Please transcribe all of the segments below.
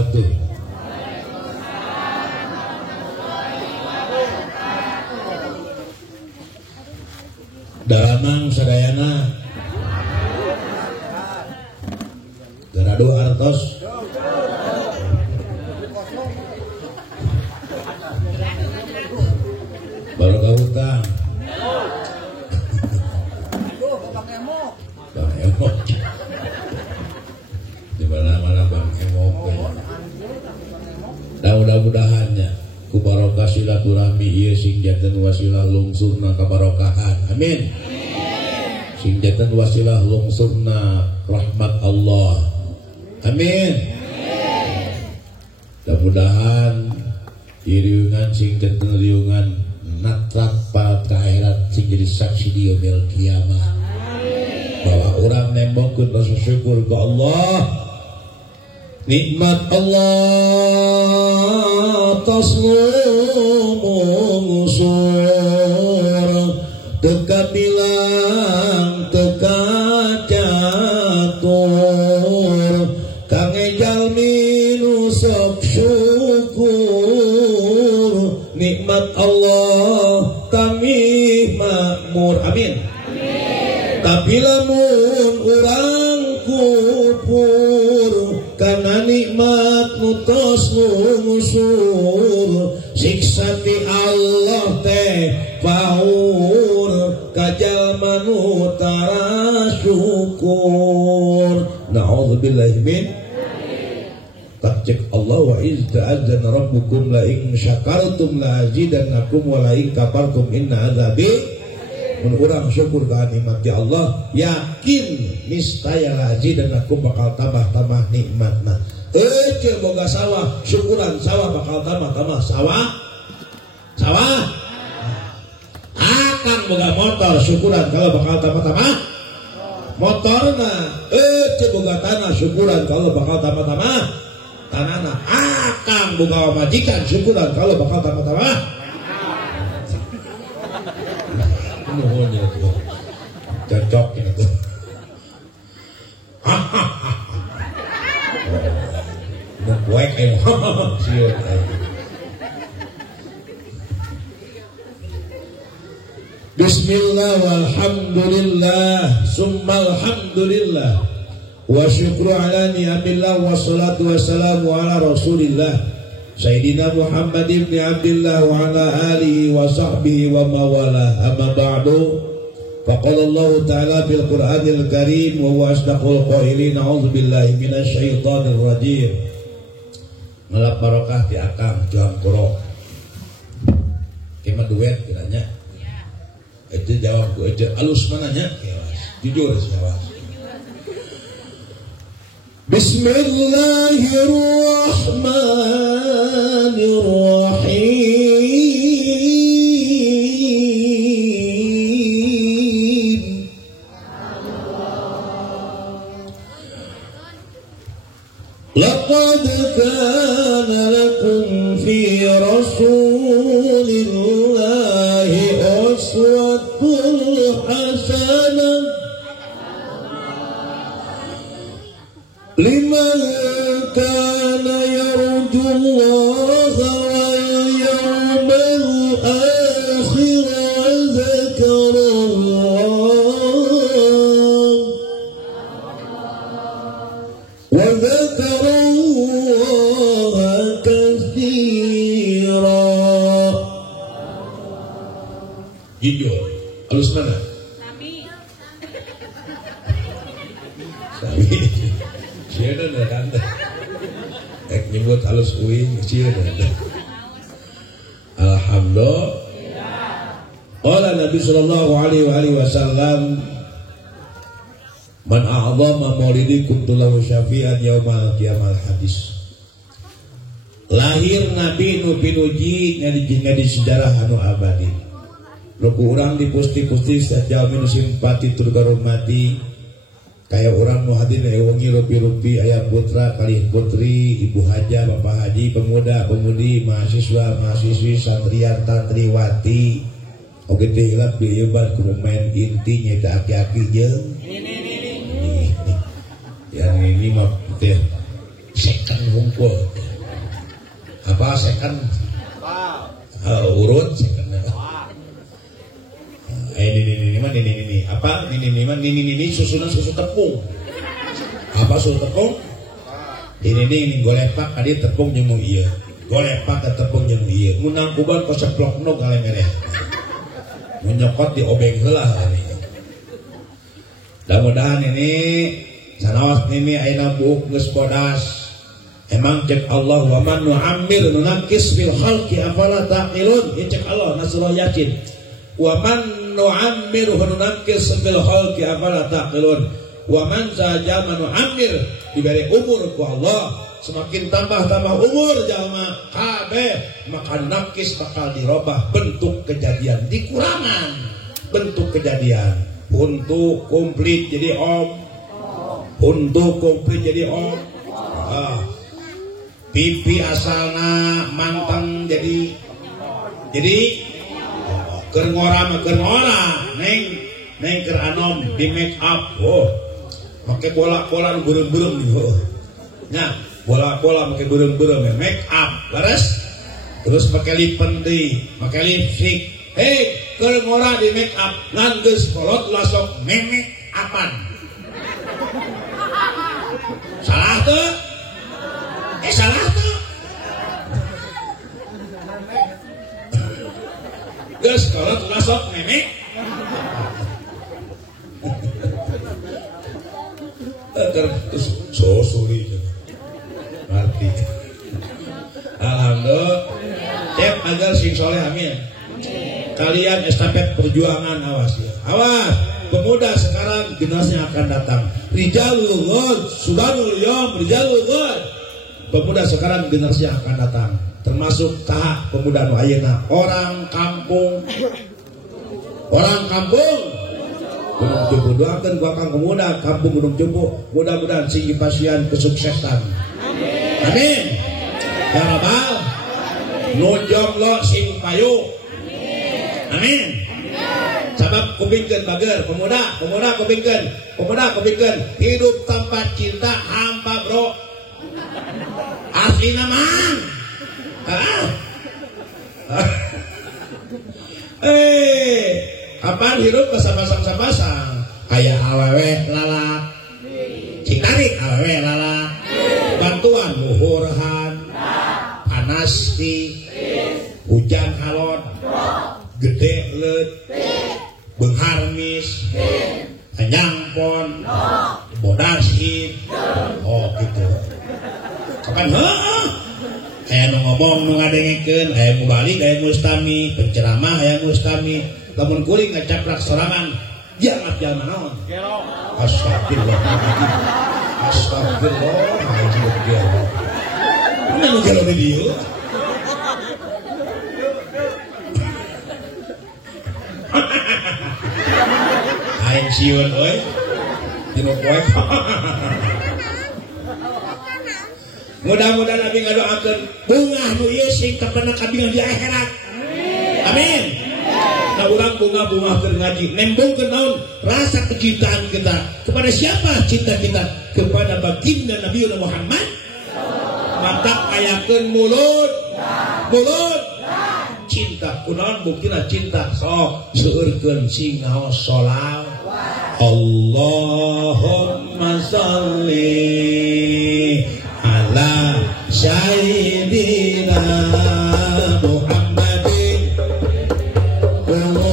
wabarakatuh. Dalamang sadayana Gerado artos barokah hutang Bang Emok di mana-mana Bang Emok mudah-mudahannya ku barokah silaturahmi ieu sing janten wasilah lungsurna kabarokahan amin sing janten wasilah lungsurna rahmat Allah amin mudah-mudahan iriungan sing janten riungan natrak para akhirat sing jadi saksi di yaumil kiamah bahwa orang nembongkeun rasa syukur ke Allah nikmat Allah taslumu ngusur teka bilang teka catur kang ejal minu sok syukur nikmat Allah tamih makmur amin tapi lamun urang kupur karena nikmat nutos ngusur siksa ti Allah teh paur kajal manutara syukur na'udzubillahi min tak cek Allah wa izza azan rabbukum la in syakartum la azidannakum wa la in kafartum inna azabi mun urang syukur ka nikmat ya Allah yakin nistaya la azidannakum bakal tambah-tambah nikmatna teu boga sawah syukuran sawah bakal tambah-tambah sawah akang boga motor syukuran kalau bakal tambah-tambah motorna teu boga tanah syukuran kalau bakal tambah-tambah tanana akang boga majikan syukuran kalau bakal tambah-tambah nuhunnya tuh cocok itu kuek siut bismillah walhamdulillah summa alhamdulillah wa syukru ala ni'amillah wa salatu wassalamu ala rasulillah Sayyidina Muhammad ibn Abdullah wa ala alihi wa sahbihi wa mawala amma ba'du faqala Allah ta'ala fil Qur'anil Karim wa huwa asdaqul qailin a'udzu billahi minasy syaithanir rajim ngalap barokah ti akang juang kuro kema duet kiranya itu jawab ku itu alus mananya jujur jawab Bismillahirrahmanirrahim Laqad kana lakum fi rasulillahi uswatun hasanah liman kana yarjullaha wal yawmal akhir wa dhakarallaha katsira jujur halus mana Sami siapa dah kanda nyebut halus uing siapa dah alhamdulillah qala Nabi sallallahu alaihi wasallam man a'zama maulidi kuntu lahu syafi'an yaumal qiyamah hadis lahir Nabi nu pinuji ngadi sejarah anu abadi luku urang dipusti-pusti sajal minu simpati turgarumati kayak orang nu hadir ewangi rupi-rupi ayah putra kali putri ibu haja bapak haji pemuda pemudi mahasiswa mahasiswi santrian tantriwati oke teh hilap bieuban kudu main intinya teh aki-aki jeung yang ini mah teh second ngumpul. Apa second? Urut second. Ini apa? Ini susunan susu tepung. Apa susu tepung? Ini golepak tadi tepung jeung ieu. Golepak ke tepung jeung ieu. Mun nangkuban koseplokno galemere. Menyokot di obeng heula ini. Mudah-mudahan ini sanaos ini ayeuna buuk geus bodas. Emang cek Allah wa man nu'ammir nunakis fil khalqi afala taqilun. Cek Allah Nasrul Yasin. Wa man nu'ammir nunakis fil khalqi afala taqilun. Wa man zajama nu'ammir diberi umur ku Allah semakin tambah umur jalma kabeh maka nakis bakal dirobah bentuk kejadian dikurangan bentuk kejadian untuk komplit jadi om pipi asalna manteng jadi keur ngora neng keur anom di make up pakai bola-bola burung-burung nih nya bola-bola pakai burung-burung make up beres terus pakai lip penting pakai lipstick keur ngora di make up ngan geus kolot langsung memek apan salah tuh geus kolot langsung memek terus sorry arti alhamdulillah cek agar sing soleh amin kalian estafet perjuangan awas pemuda sekarang generasi yang akan datang rijalul ghad subhanul yom rijalul ghad pemuda sekarang generasi yang akan datang termasuk tahap pemuda nu ayeuna orang kampung Gunung Jumbo doakan ku akang pemuda kampung Gunung Jumbo mudah-mudahan sing pasien kesuksesan amin ya rabbal nu jomblo sing payu amin sabab kupingkeun bager pemuda kupingkeun hidup tanpa cinta hampa bro aslina mang kapan hidup pasang-pasang kayak awewe lalak citarik awewe lalak bantuan muhurhan panas di hujan alon gede leut beungharmis nyangpon bodasin gitu kapan aya nu ngomong nu ngadengekeun aya nu balik aya mustami penceramah aya mustami lamun kuring ngacaplak sorangan jamat jalma naon astagfirullah mana nu gelo di dieu aing sieun euy dina poe mudah-mudahan abdi ngadoakeun bungah nu ieu sing kapenak abdi di akhirat amin. Nah urang bunga-bunga keur ngaji nembongkeun naon rasa kecintaan kita kepada siapa cinta kita kepada baginda Nabi Muhammad mata ayakeun mulut cinta kunaon buktina cinta sok seueurkeun sing ngaos sholawat Allahumma sholli ala sayyidina Muhammadin wa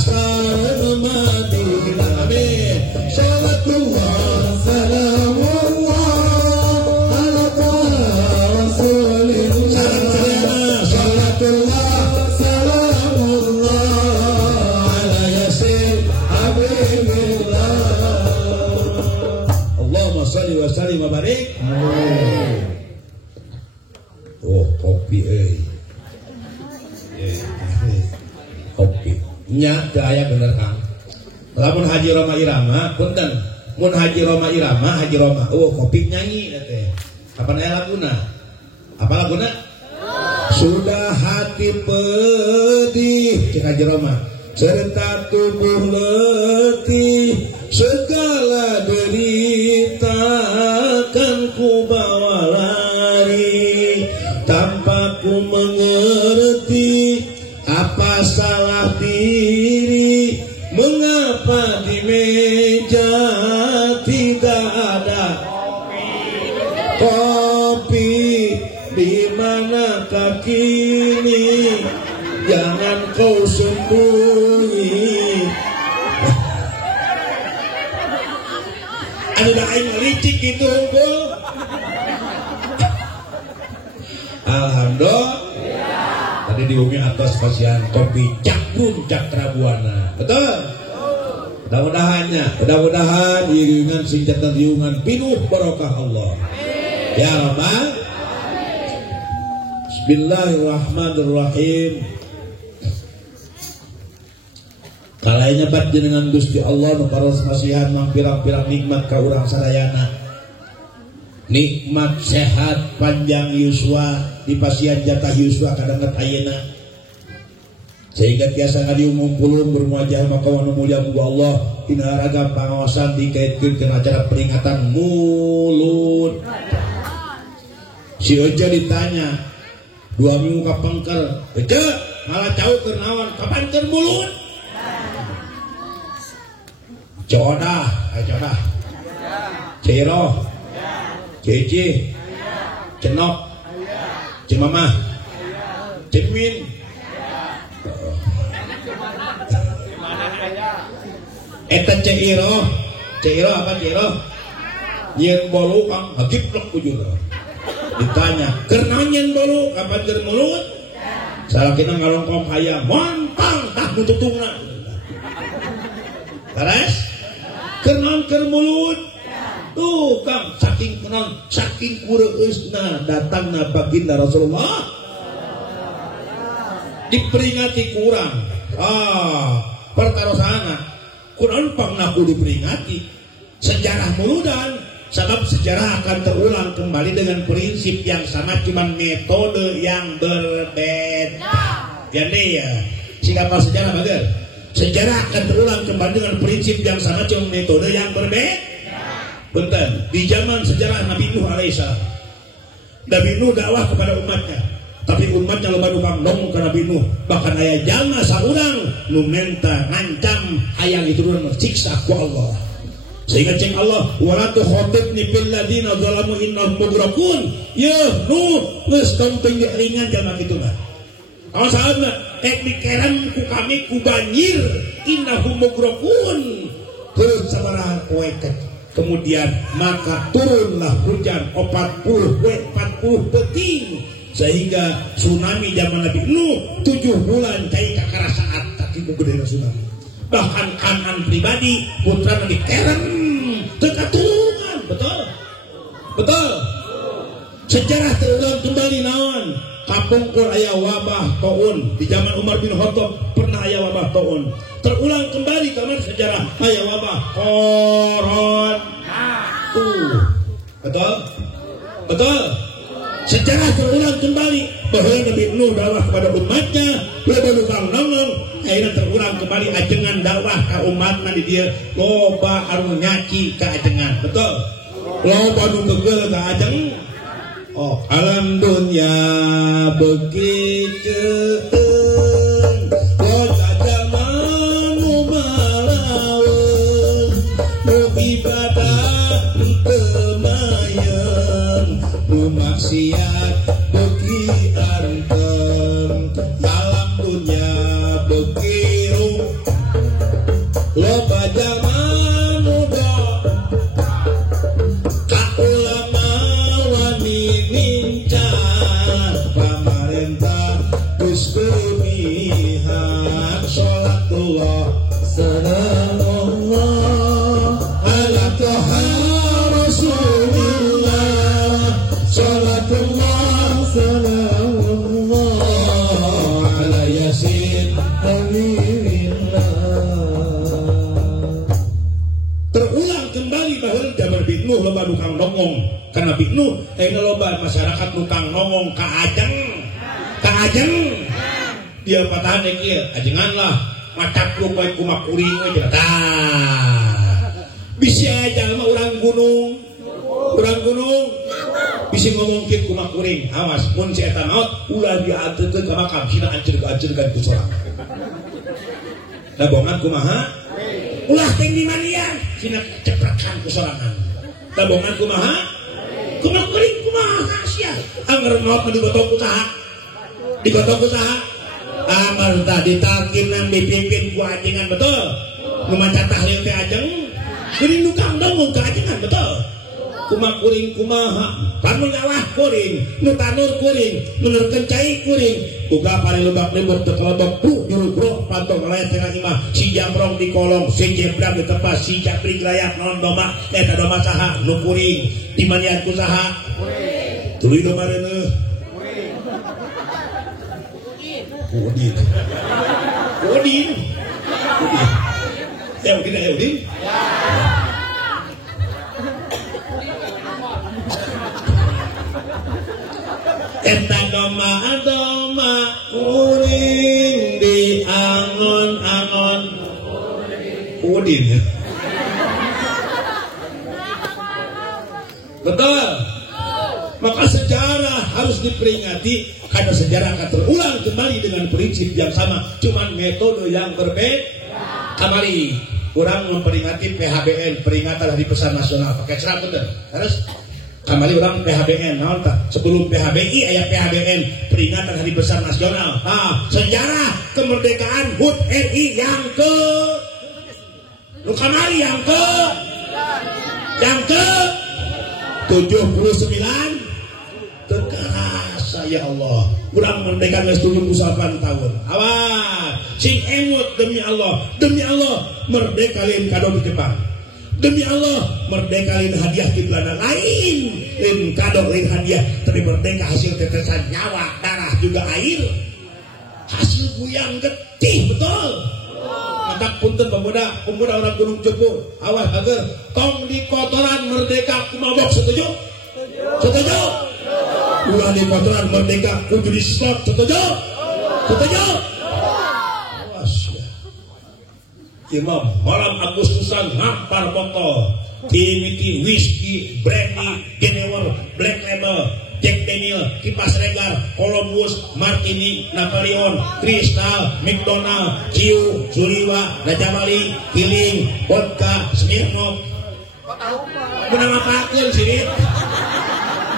sareng Madinah. Amin. Salatullah salamullah ala rasulillah. Salatullah salamullah ala yasin habibillah. Allahumma shalli wa sallim wa barik. Oh, kopi kopi nya teu aya bener Kang. Lamun Haji Roma Irama punten, mun Haji Roma Irama, Haji Roma kopi nyanyi teh. Kapan aya laguna? Apa laguna? Sudah hati pedih cek Haji Roma, serta tubuh letih, segala derita kan ku bawa lari, tanpa ku mengerti apa salah diri, mengapa di meja tidak ada kopi, di manakah kini, jangan kau sembunyi. Ada aing licik gitu unggul. Alhamdulillah. Tadi di bumi atas pasian kopi Cakbun Cakrabuana. Betul? Mudah-mudahan iringan singkatan riungan pinuh barokah Allah. Ya Rabbal. Bismillahirrahmanirrahim. Kalainya bat dengan Gusti Allah nu paros masihan pirang-pirang nikmat ka urang sadayana. Nikmat sehat panjang yuswa di pasien jatah yuswa kadanget ayeuna, sehingga tiasa ngadiumumpulun bermuajah makawan mulia muga Allah tina ragam pangawasan dikaitkeun ke acara peringatan Mulud. Si Ojo ditanya 2 minggu kapengker, Ojo malah cau keur naon, kapan keur Mulud? Codah, Ciro, Cici, Cenok, Cimamah, Cimin, eta Ciro apa Ciro? Nyen bolu Kang hakiplek ujungna. Ditanya, keur naon nyen bolu, kapan keur Mulud? Salakina ngalongkong hayam, montang tah nu tutungna. Terus keur naon keur Mulud? Tuh Kang, saking kenon, saking kureusna datangna baginda Rasulullah diperingati kurang. Pertarosana kunaon pangnaku diperingati sejarah Muludan, sebab sejarah akan terulang kembali dengan prinsip yang sama, cuman metode yang berbeda. Jadi ya, singapal sejarah bager. Sejarah akan terulang kembali dengan prinsip yang sama, cuma metode yang berbeda. Bentar, di zaman sejarah Nabi Nuh alaihissalam, Nabi Nuh dakwah kepada umatnya, tapi umatnya loba nu pangdong ke Nabi Nuh. Bahkan aya jalma saurang nu menta ngancam hayang diturunkeun siksa ku Allah. Sehingga ceng Allah, wala tukhotibni fil ladina zalamu innahum mughraqun. Ya Nuh, geus tongtong ringan jalma kituna. Kalau sahabat dikeran ku kami ku banjir, innahum mughraqun. Terus sabaraha poeket. Kemudian maka turunlah hujan 40 peting, sehingga tsunami zaman Nabi Nuh 7 bulan cai kakarasaat tapi gede tsunami. Bahkan Kanan pribadi putra Nabi Kerem terkatungan. Betul. Sejarah terulang kembali naon? Kapungkur aya wabah taun di zaman Umar bin Khattab, pernah aya wabah taun. Terulang kembali kamar sejarah aya wabah koron. Betul. Sejarah terulang kembali bahwa Nabi Nuh dakwah kepada umatnya, loba tukang nongong, akhirnya terulang kembali ajengan dakwah ka umatna di dia, loba anu nyaci ka ajengan. Betul. Loba nu teugel ka ajeng. Alam dunia begitu kota zaman malawan ibadah temayan maksiat beki antem. Alam dunia begitu loba jaman muda ka ulama wani minca pamarentah geus pemihak sholatullah salamullah ala toha rasulillah sholatullah salamullah ala yasin habibillah. Terulang kembali bahwa zaman Bitnuh loba nukang nongong karena Bitnuh loba masyarakat nukang nongong ka ajeng dia patahan ieu ajengan lah macak lu bae kumaha kuring we tah bisi aja mah urang gunung bisi ngomong kieu kumaha kuring awas mun si eta naot ulah diadeutkeun ka makam sina anjeurkeun ku sorangan da bongan kumaha ulah teh di manian sina ceprakan ku sorangan da bongan kumaha kuring kumaha sia anger naot digotok usaha amal tadi takinan dipimpin ku ajengan betul ngemaca tahlil teh ajeng kuring nukang dongong ke ajengan betul kuring kumaha pamun ngawah kuring nu tanur kuring menur kencai kuring uga pari lebak lembut tekelebok juru bro pantong layat tengah imah si jamrong di kolong si jebrang di tepas si capring layak non doma eta doma saha nu kuring dimanian ku saha tuluy doma reuneuh Udin. Ya Udin. Eta doma kuring di angon-angon Udin. Betul. Maka sejarah harus diperingati karena sejarah akan terulang kembali dengan prinsip yang sama, cuman metode yang berbeda. Kamari orang memperingati PHBN, peringatan Hari Pesan Nasional, pakai cerah bener. Terus kamari orang PHBN, naon tak? Sebelum PHBI aya PHBN, peringatan Hari Pesan Nasional. Sejarah kemerdekaan HUT RI yang ke kamari yang ke 79. Terkerasa ya Allah, kurang merdeka geus 78 tahun. Awas, sing emut demi Allah merdeka lain kado di Jepang. Demi Allah merdeka lain hadiah di belanda lain kado lain hadiah, tapi merdeka hasil tetesan nyawa, darah juga air. Hasil buyang getih betul. Maka punten pemuda orang Gunung Cepu, awas agar tong di kotoran merdeka kumabok setuju? Ulah di kotoran merdeka kudu di stop setuju? Awas ya. Imam malam Agustusan ngampar botol Timothy, whisky, brandy, Genewer, Black Label, Jack Daniel, Kipas Regar, Columbus, Martini, Napoleon, Crystal, McDonald, Ciu, Suliwa, Raja Bali, Kiling, Vodka, Smirnoff. Menang apa akeun sini?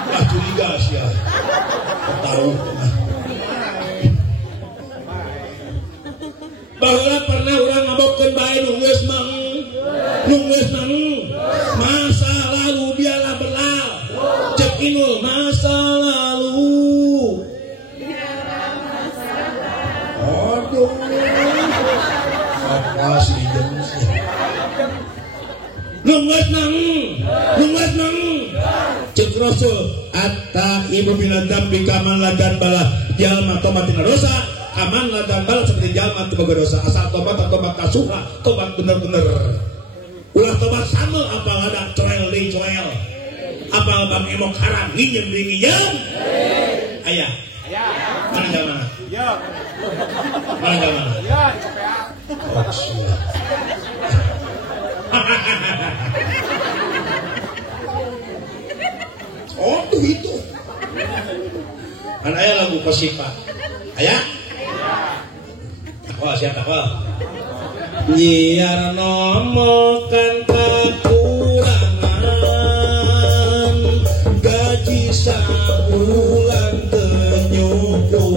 Wah curiga sih ya. Tahu. Bahwa pernah orang ngabokeun bae nu geus mang. Masa lalu biarlah berlalu. Cek inul masa lalu. Aduh. Apa sih jenis? Nunggues nang. Cek Rasul atta ibu binadam bikaman ladan bala jalma tobat tina dosa aman ladan bala seperti jalma teu boga dosa asal tobat kasuha tobat bener-bener ulah tobat samel apa ada coel apa bang emok haram nginjem aya mana oh tuh itu kan aya lagu Kosipa aya siapa nyiar nomokan kekurangan gaji sabulan tenyukupan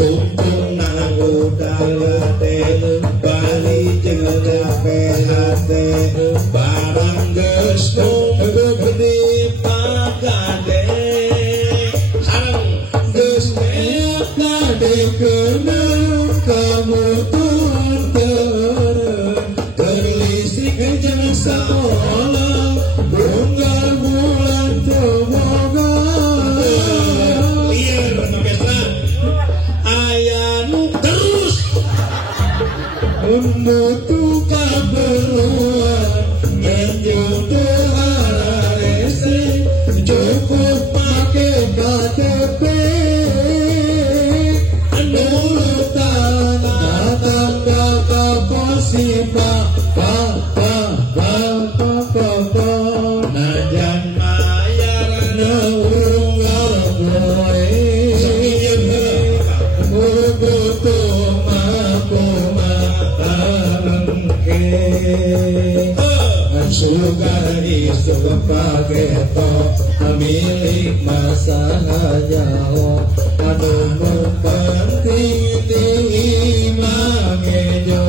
tumpung nang udang letele Untuk keperluan menjual resi cukup pakai KTP nurut datang ke posipa najan mayar nurung ngargoy murugutu sugar is paketo milik masalah anu penting tinggi mangejo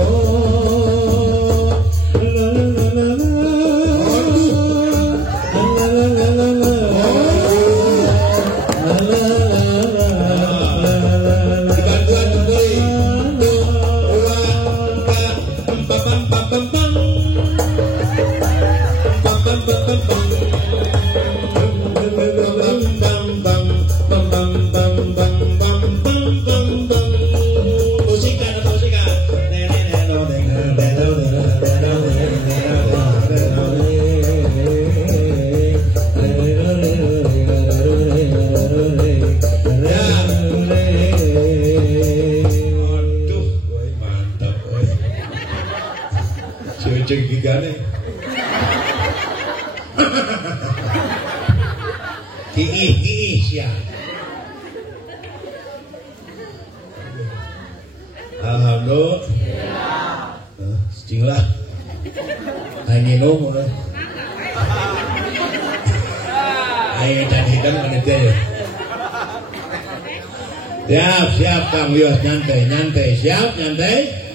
ya. Alhamdulillah. Singlah. Ayo minum. Ayo tadi kan panitia ya. Siap Kang Yos nyantai. Siap nyantai.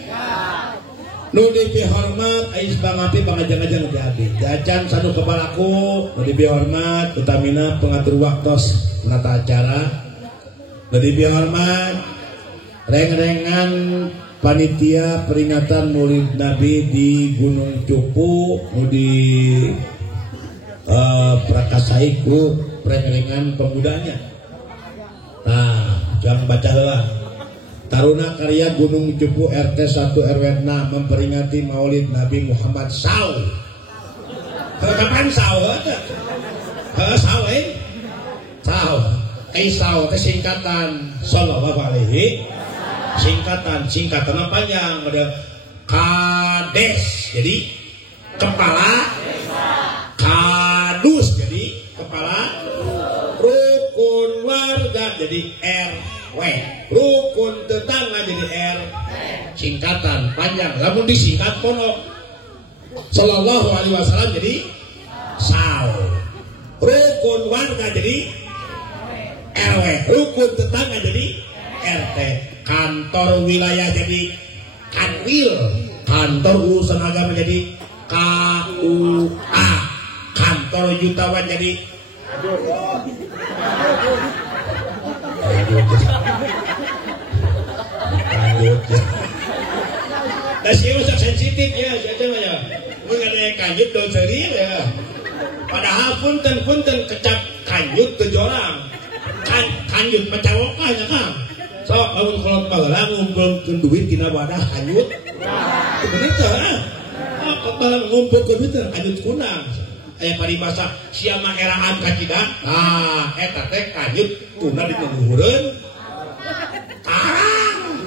Nu dipihormat ais pangapti pangajang-ajang hati. Jajan sanu kepalaku nu dipihormat utamina pengatur waktos nata acara. Nu dipihormat reng-rengan panitia peringatan Maulid Nabi di Gunung Cupu nu di prakasai ku reng-rengan pemudanya. Nah, jangan baca lah. Taruna Karya Gunung Cupu RT 1 RW 6 memperingati Maulid Nabi Muhammad SAW. Kapan SAW? SAW SAW itu singkatan Sallallahu Alaihi. Singkatan panjang ada Kades jadi kepala, Kadus jadi kepala, rukun warga jadi RW, rukun tetangga jadi R. Singkatan panjang, namun disingkat pondok Sallallahu Alaihi Wasallam jadi SAW, rukun warga jadi RW, rukun tetangga jadi RT, kantor wilayah jadi Kanwil, kantor urusan agama jadi KUA, kantor jutawan jadi nah sih masak sensitif ya, jadi ya mengenai kanjut don seri ya, padahal punten kecap kanjut ke jorang, kanjut pecawokanya kan. So, kalau bagelang ngumpulkeun duit tina wadah kanjut. Begitu ah. Kalau ngumpulkeun duit kanjut kunang. Aya paribasa sia mah eraan ka cidak. Ah, eta teh kanjut tuna ditunggureun. Karang.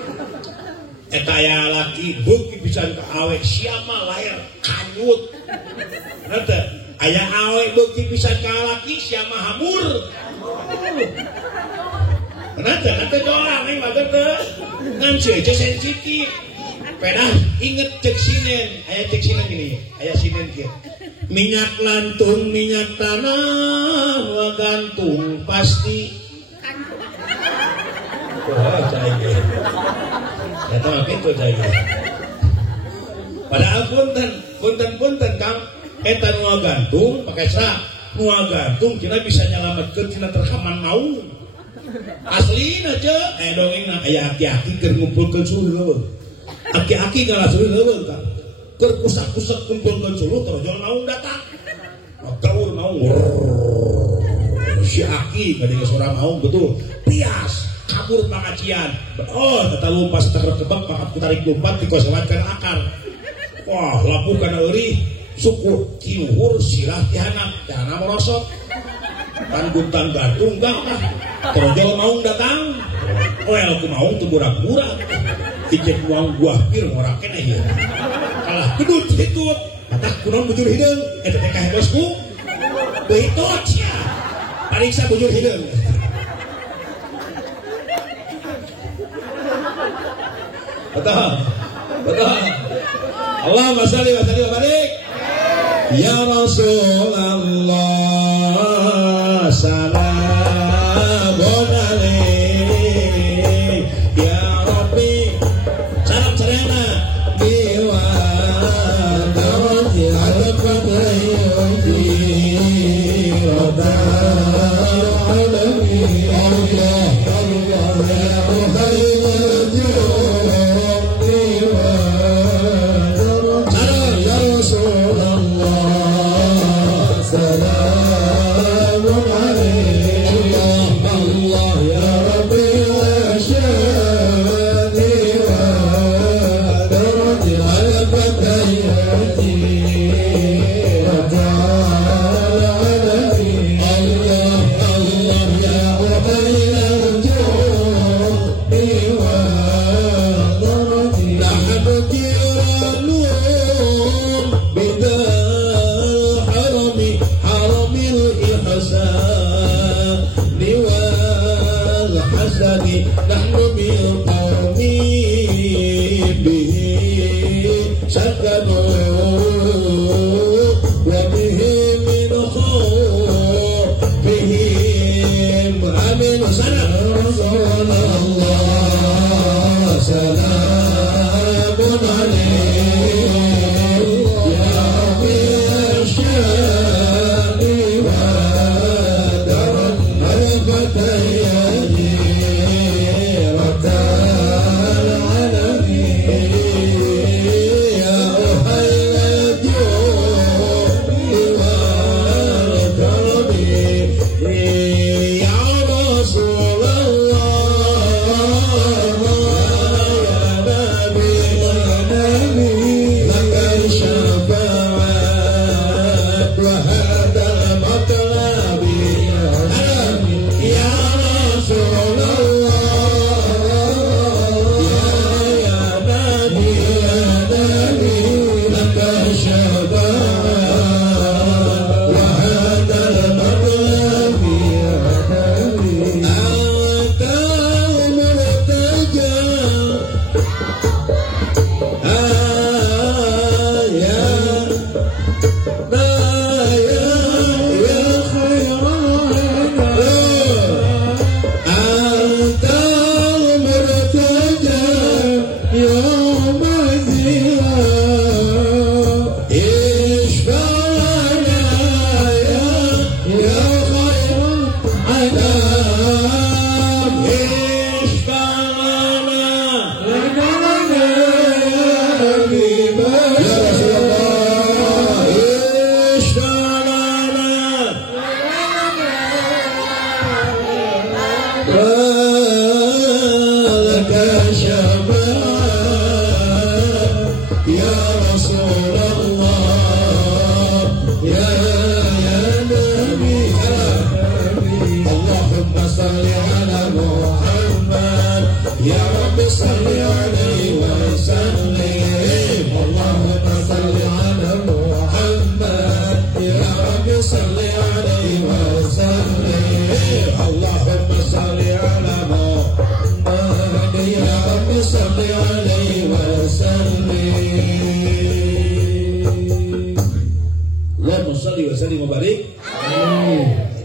Eta aya laki beuki pisan ka awe sia mah lair kanjut. Nanti aya awe beuki pisan ka laki sia mah hamur. Nanti doang nih mager deh, ngan aja sensitif. Pedah inget cek sinen, ayah cek sinen gini, ayah sinen kia. Minyak lantung, minyak tanah, gantung pasti. Wah cahaya, ya tahu gitu cahaya. Padahal punten kang, eta nuah gantung pakai sah, nuah gantung kita bisa nyelamatkan tina terkaman mau. Asli aja, dongeng na aya aki-aki keur ngumpulkeun suluh. Aki-aki ngalah suluh kan. Keur kusak-kusak kumpulkeun suluh terjol naung datang. Terur naung. Si aki gade geus urang naung betul. Pias. kabur pengajian. Oh, tata lupa setelah kebak pakap kutarik lumpat dikosewatkan akar. Wah, lapu kana eueuh suku kiluhur sirah tihanap dana merosot. Tangguntan Bandung enggak mah. Terjol maung datang. Well ku maung teu burak-burak. Ijek uang buah pir ngorakeun ieu. Kalah gedut hitut. Atah kunaon bujur hideung? Eta teh kahe bosku. Beitot sia. Pariksa bujur hideung. Betul. Betul. Allahumma shalli wa sallim wa barik. Ya Rasulullah salamun alaik ya Rabbi salam serena biwa darati al-qadri radar alami Allah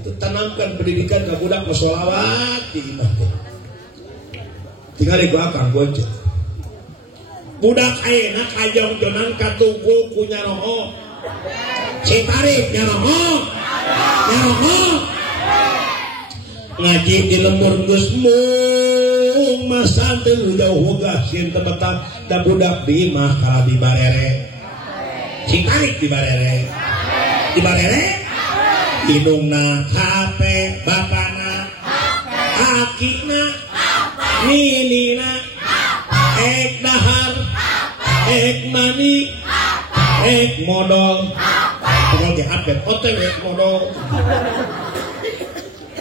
Itu tanamkan pendidikan ke budak sholawat di imah. Tinggal di belakang gojek. Budak ayeuna kajong jonan katungkul ku nyaroho. Citarik nyaroho. Nyaroho. Ngaji di lembur geus mung masan teu jauh wegah sieun tempat da budak di imah kala di barere. Citarik di barere. Di barere. Hidungna HP bapana. Akina Ninina ek dahar ek mani ek modal pokoknya ke atlet otw ek modal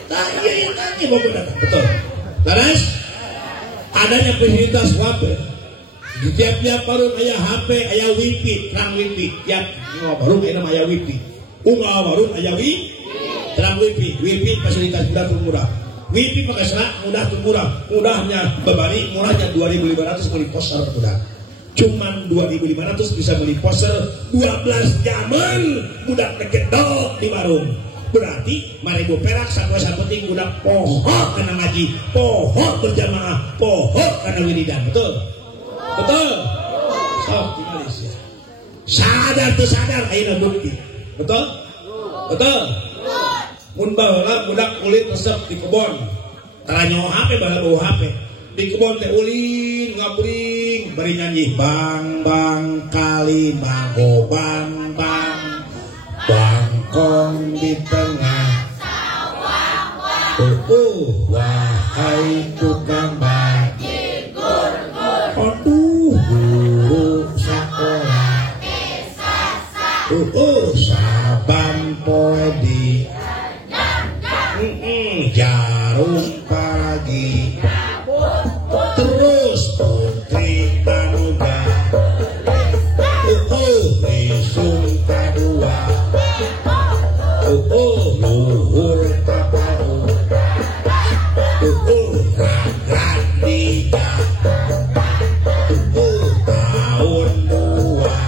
nah iya tanya mau datang betul terus adanya fasilitas HP di tiap-tiap warung aya HP aya wifi terang wifi tiap warung aya nama aya wifi warung aya wifi terang wifi fasilitas murah wifi pakai serat mudah tuh mudahnya bebari murahnya 2.500 beli poster udah cuman 2.500 bisa beli poster 12 jaman budak tegedok di warung berarti 1.000 perak satu penting budak pohon kena ngaji pohon berjamaah pohon karena wiridan betul sok tinggalis ya sadar tuh sadar ayeuna bukti betul mun baheula budak kulit resep di kebon tara nyawa HP bala bawa HP di kebon teh ulin ngabring bari nyanyi bang bang kali mago bang bang bangkong di tengah wahai tukang bajigur aduh guru sekolah saban poe di jarum pagi terus putri panuga risum kadua luhur tapau ragrat tiga tahun 2000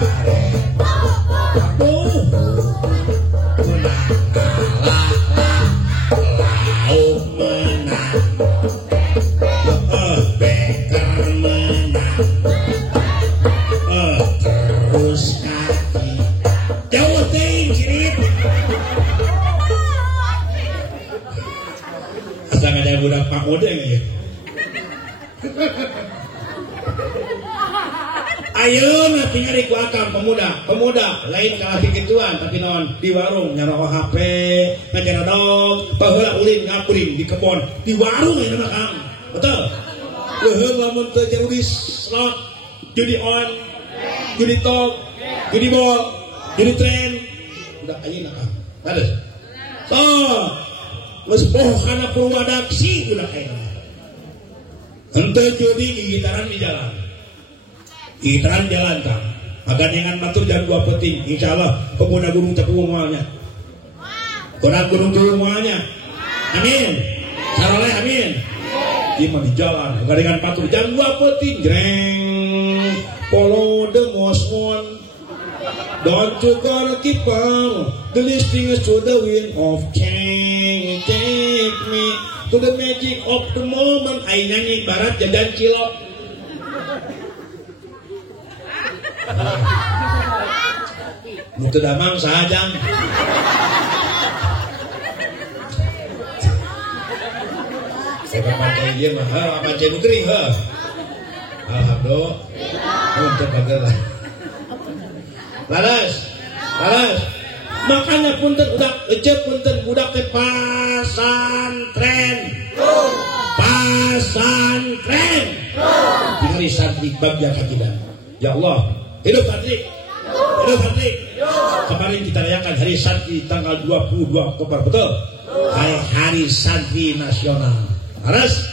Asal ada budak Pak Modeng ya. Ayo nanti nyari ku akang pemuda lain kalah kituan tapi naon di warung nyaroko HP ngajana dog baheula ulin ngapuring di kebon di warung ya mah Kang betul leuheung lamun teu judi slot judi on judi top judi bol judi tren udah ayeuna Kang ada so geus poho kana purwadaksi udah ayeuna henteu judi gigitaran di jalan Itaran jalan Kang, agar jangan batur jam 2 peting, insya Allah pemuda gunung tepung mualnya, orang gunung tepung mualnya, amin, saroleh amin, iman di jalan, agar dengan batur jam 2 peting, jreng, follow the most one, don't you gonna keep on, the listing is to the wind of change, take me to the magic of the moment, ay nyanyi barat jadan cilok. Mutu damang sajang. Saya pakai dia mah, pakai nutri, alhamdulillah. Untuk bagelah. Laras. Makanya punten udah ece punten budak teh pasantren. Pasantren. Tinggal santri bagja kakidan. Ya Allah. Hidup santri. Kemarin kita rayakan hari santri tanggal 22 Oktober betul? Hari santri nasional. Harus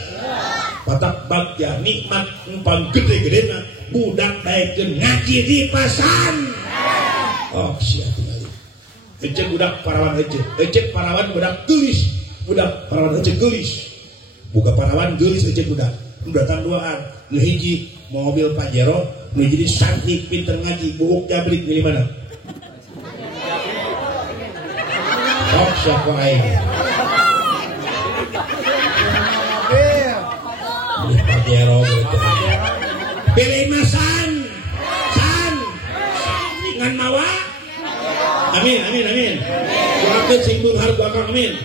patak bagja nikmat empang gede-gedena budak daekeun ngaji di pasan. Oh siap kali. Ece budak parawan ece parawan budak geulis. Budak parawan ece geulis. Buka parawan geulis ece budak. Datang duaan, nu hiji mobil Pajero, nu jadi santri pinter ngaji, buuk jabrik milih mana? Oh siapa aing? Milih Pajero gitu. Pilih masan, ngan mawa. Amin. Doakeun sing beunghar ku akang amin.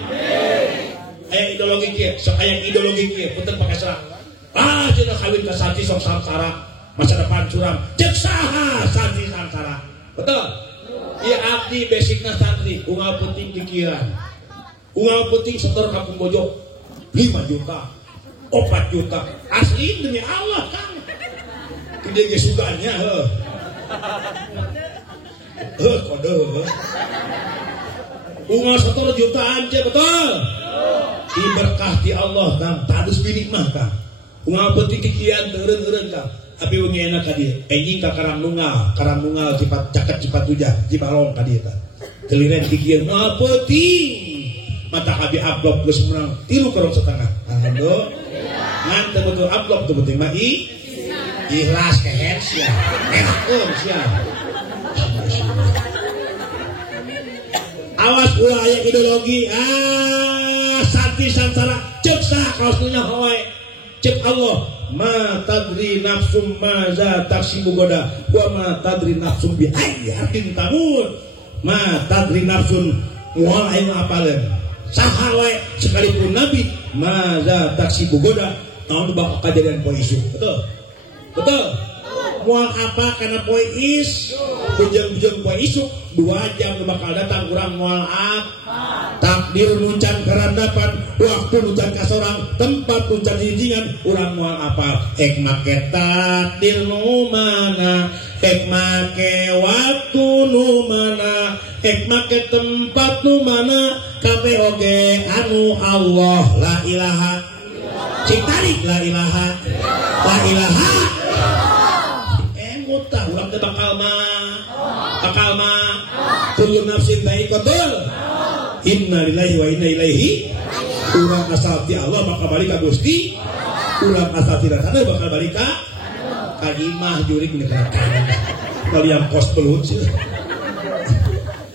Aya ideologi kieu, sok aya ideologi kieu, punten pakai serak. Jangan kawin ke santri sok samsara masa depan curam cek saha santri samsara betul iya abdi basicnya santri unggal penting pikiran unggal penting setor kampung bojok 5 juta 4 juta asli demi Allah Kang. Dia ge suganya kode ungal 1 jutaan ce betul. Diberkati Allah Kang, tadus bini mah Kang. Ungal peuting kikian teureun-eureun Kang. Abi wengi enak ka dieu. Enjing ka karang nunggal cipat caket cipat tujah, cibalong ka dieu Kang. Keliren kikian nah peuting. Mata abi upload geus menang 3,5 alhamdulillah. Ngan teu betul upload teu penting mah ikhlas kehet sia. Sia. Awas ulah aya ideologi. Sakti sangsara cek saha kaosna howe. Cek Allah, ma tadri nafsum maza taksibu goda wa ma tadri nafsum bi ayyi ardin tamut. Ma tadri nafsun moal aya apaleun. Saha wae sekalipun nabi maza taksibu goda naon bakal kejadian poe isu. Betul. Moal apa karena poe is bujang-bujang poe isuk 2 jam bakal datang kurang moal apa takdir nuncan kerandapan waktu nuncan kasorang tempat nuncan jinjingan urang moal apa ek make takdir nu mana ek make waktu nu mana ek make tempat nu mana kabeh oge anu Allah la ilaha citarik la ilaha utang ulang teh bakal mah kullu nafsin dha'iqatul inna lillahi wa inna ilaihi urang asal ti Allah bakal balik ka Gusti urang asal ti Rasana bakal balik ka imah jurig di kana kali yang kos pelut sih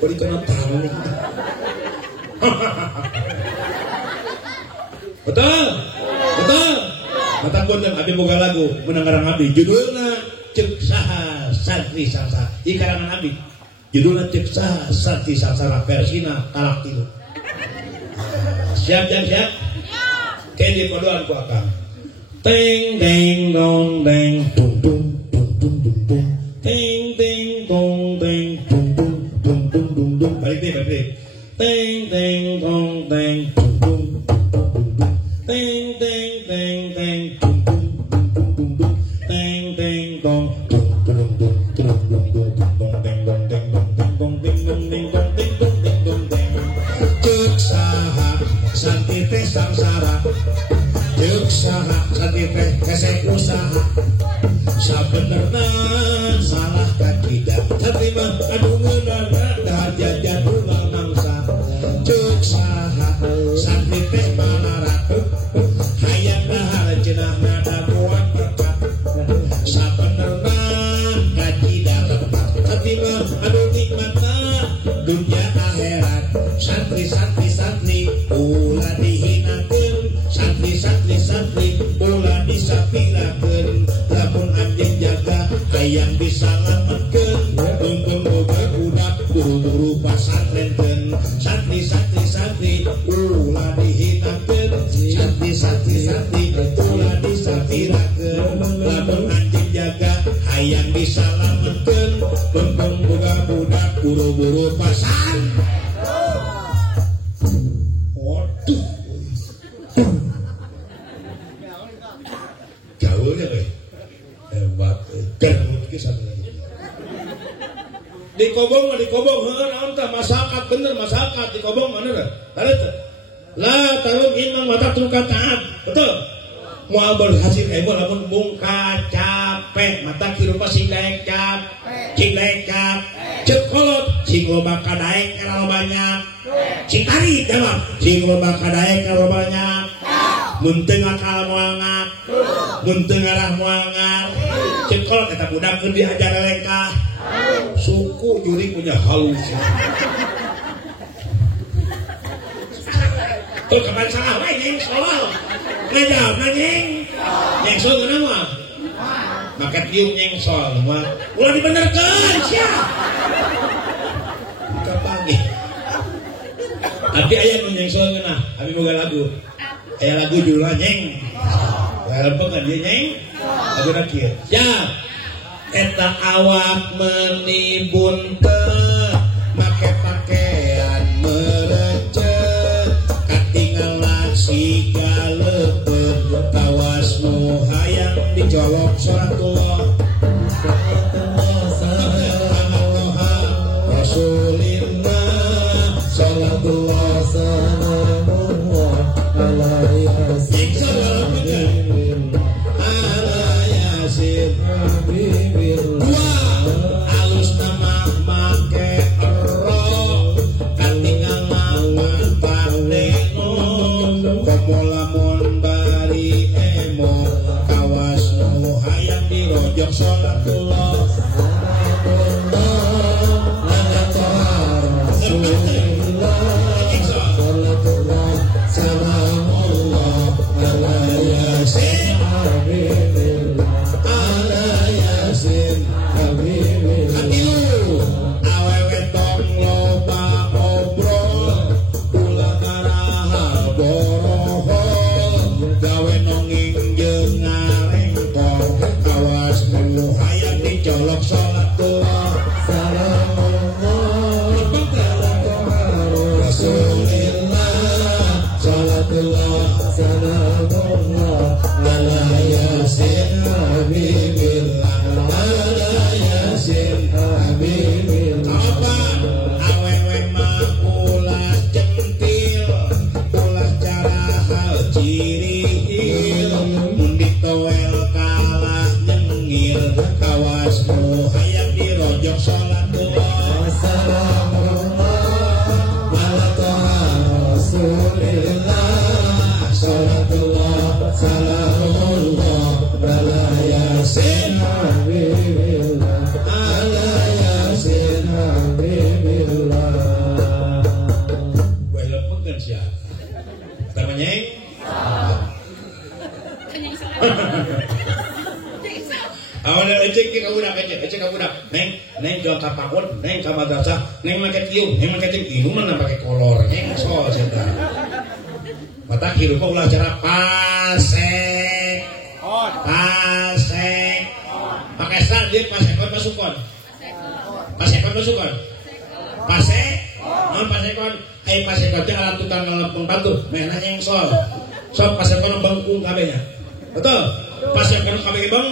balik kana tangan betul mata kondang abi boga lagu menang abi judulna cek saha santri sangsara di karangan abi judulnya cek saha santri sangsara versina talak tilu. Siap kayak di paduan ku akan teng deng dong deng tung tung tung tung tung tung teng deng dong deng tung tung tung tung tung tung balik deh teng deng dong deng tung tung tung tung teng deng deng deng tung tung tung tung tung teng deng dong cek saha santi teh sangsara cek saha santi teh hese usaha sabenerna salah kakidah terima anu ngeunana darajat jatuh mangsa cek saha santi teh malaratu hayang dahar cenah nada kuat berkat sabenerna kakidah lepat terima anu nikmatna dunia akhirat santri ulah dihinakeun santri ulah disapilakeun lamun anjeun jaga hayang disalametkeun mumpung boga budak buru-buru pasantrenkeun santri ulah dihinakeun santri ulah disapilakeun lamun anjeun jaga hayang disalametkeun mumpung boga budak buru-buru pasan. Gaulnya hebat garut ke satu lagi dikobong naon tah masyarakat bener masyarakat dikobong mana tah la tarung imang mata truka taat betul moal berhasil emo lamun bungka capek mata kirupa sing daek cap cek kolot sing loba kadaek kalau banyak sing tarik jawab sing loba kadaek kalau banyak munteng akal muangat munteng arah muangat cek kolot eta budak keur diajar lengkah suku juri punya halus tuh kapan salah wae nyeng solal ngajawab nyeng sol kenapa maka tiung nyeng sol mah ulah dibenerkeun sia kapagi tapi aya nu nyeng sol ngeunah abi boga lagu aya lagu judulna nyeng lempeng kan dia nyeng lagu kieu ya eta awak menibun teh make pakaian merecet katinggalan siga leupeut sholatullah ala toha rasulillah sholatullah salamullah ala yasin habibillah ala yasin habibillah awewe tong loba obrol kula karahal borohol gawe nonging jeung ngarengkol awas mulu hayang dicolok sholatullah salamullah rasulillah sholatullah salamullah ala yasin habibillah ala yasin habibillah apa awewe mah ulah centil ulah cara hal cirihil mun ditowel kalah nyengil kawasmu hayang dirojok sholatullah salamullah ala toha rasulillah sholatullah salamullah ala yasin habibillah ala yasin habibillah. Gue lepengkan siapa? Namanya awalnya ecek kamu dah ecek kamu dah neng jual kapakun neng kamar madrasah neng pakai tiung neng pakai tiung mana pakai kolor neng soal cerita mata kiri kau ulah cara pasek pakai star dia pasekon masukon pasek non pasekon pasekon dia alat tukang lempeng batu menanya yang soal pasekon bangkung kabenya betul pasekon kabeh bang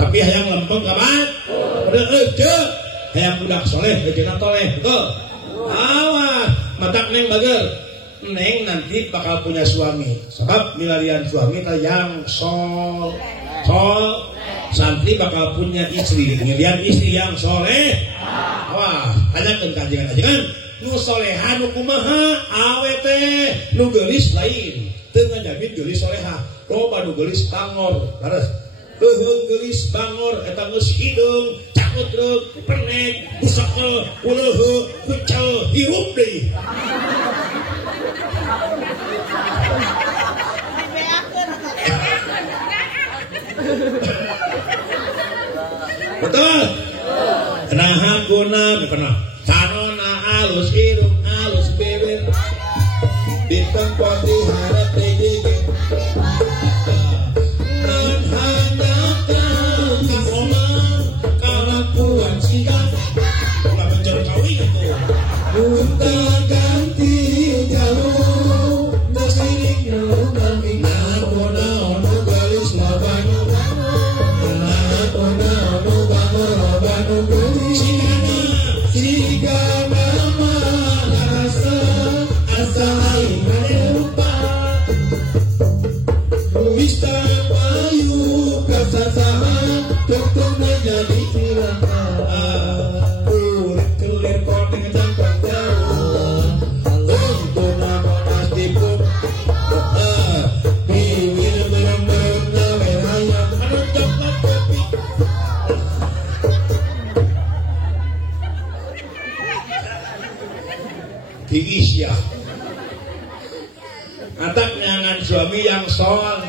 tapi hayang lempeng kabat udah aja hayang budak soleh jeung toleh betul awas matak neng bager neng nanti bakal punya suami sebab milarian suami yang sol santri bakal punya istri milarian istri yang soleh wah tanyakeun kajian nu soleha nu kumaha awe teh nu geulis lain teu ngajamin geulis soleha loba nu geulis bangor laras leuheung geulis bangor eta geus hideung caketreg penek busakel uleuheu kucel hirup deui betul kenahan guna pernah sanona alus irung alus bibir ditempati harap digigit dan hanya kau kasoma kalakuan siang nggak mencari kawin itu unta ganti jalur nasirik jalur kami nakona onu galis labanu nakona onu bangun labanu galis sigana rasa asal lupa bisa mayu kasasama tetap menjadi tirana kulit kelir kodeng jangkang jauh untuk nama nasibku bibir bener-bener nawe hayam anu coklat kopi tinggi siap atak nyangan suami yang sol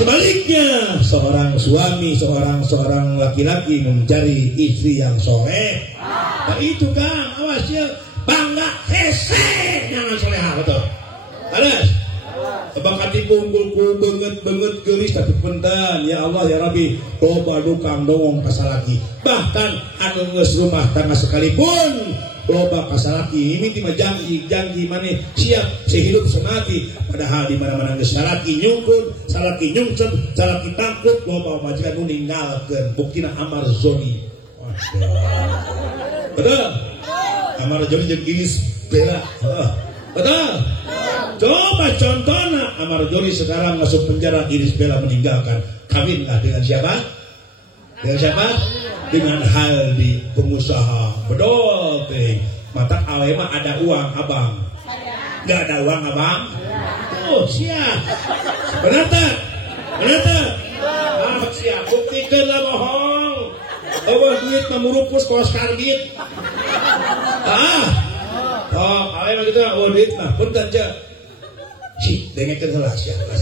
sebaliknya seorang suami seorang laki-laki mencari istri yang soleh nah itu kan awas ya bangga hese nyangan soleha betul alas bakati punggulku banget gelis tapi pendan ya Allah ya Rabbi loba dukang dongong kasalaki bahkan anu geus rumah tangga sekalipun loba kasalaki mimiti mah janji maneh siap sehidup semati padahal di mana-mana geus salaki nyungkun salaki nyungsep salaki takut loba majikan nu ninggalkeun buktina amar zoni betul amar zoni jeung Iris Bella betul coba contohnya amar zoni sekarang masuk penjara Iris Bella meninggalkan kawinlah dengan siapa dengan hal di pengusaha bedol teh mata awe mah ada uang abang nggak ada uang abang oh siap benar tak siap buktikan lah bohong. Duit memurupus kos karbit. Kalian gitu duit mah punten aja. Si dengekeun heula siapa.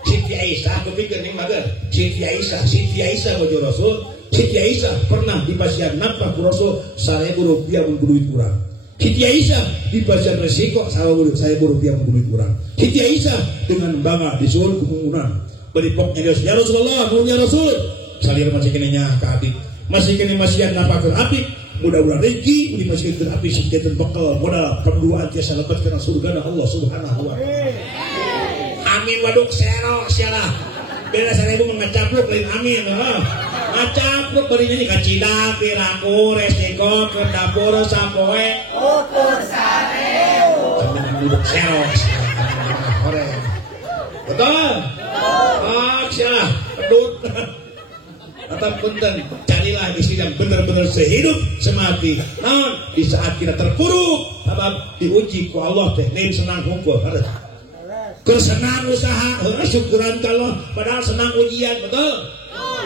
Siti Aisyah kepikeun ning mager. Siti Aisyah bojo Rasul. Siti Aisyah pernah dipasihanna ku Rasul 1.000 rupiah mun duit urang. Siti Aisyah dipasihan resiko 1.000 rupiah mun duit urang. Siti Aisyah dengan bangga disuruh kumumunan. Beri poknya ya Rasulullah, ya Rasul. Salir masih kene nya ka abdi. Masih kene masihan napakeun abdi. Mudah-mudahan rezeki di masjid terapi sekian bekal modal perduaan tiasa lebat karena surga Allah Subhanahu wa taala. Amin waduk sero sialah. Beda 1.000 mengacapluk lain amin. Ngacapluk barinya nih kacida piraku resiko ke dapur sapoe ukur 1.000. Amin waduk sero. Betul? Sialah pedut. Tetap punten, carilah istri yang benar-benar sehidup semati. Nah, di saat kita terpuruk, diuji ku Allah teh, lain senang hukum. Kesenang usaha, syukuran kalau padahal senang ujian, betul?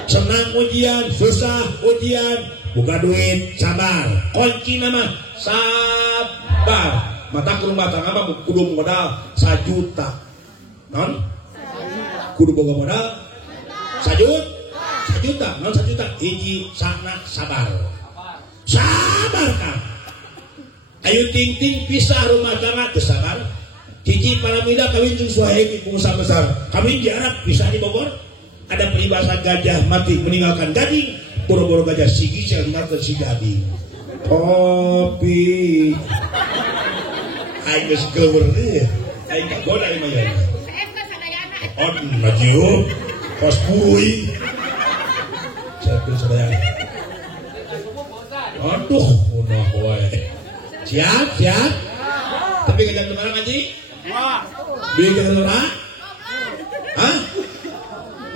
Senang ujian, susah ujian, buka duit, sabar. Kunci nama sabar. Mata ke rumah tangga mah kudu modal 1 juta. Non? Kudu boga modal 1 juta. 1 juta, non 1 juta, hiji sakna sabar kan. Ayo ting-ting pisah rumah tangga sabar. Hiji paramida kawin jeung suahemi pengusaha besar. Kawin jarak pisah di Bogor. Ada peribahasa gajah mati meninggalkan daging. Boro-boro gajah sigi sel ngartos si daging. Kopi. Aing geus geuweur deui. Aing kagoda ieu mah ya. Najio pas purui. Saudara. Aduh, udah wae. Siap. Tapi kerjaan kemana ngaji? Biar kerjaan orang? Hah?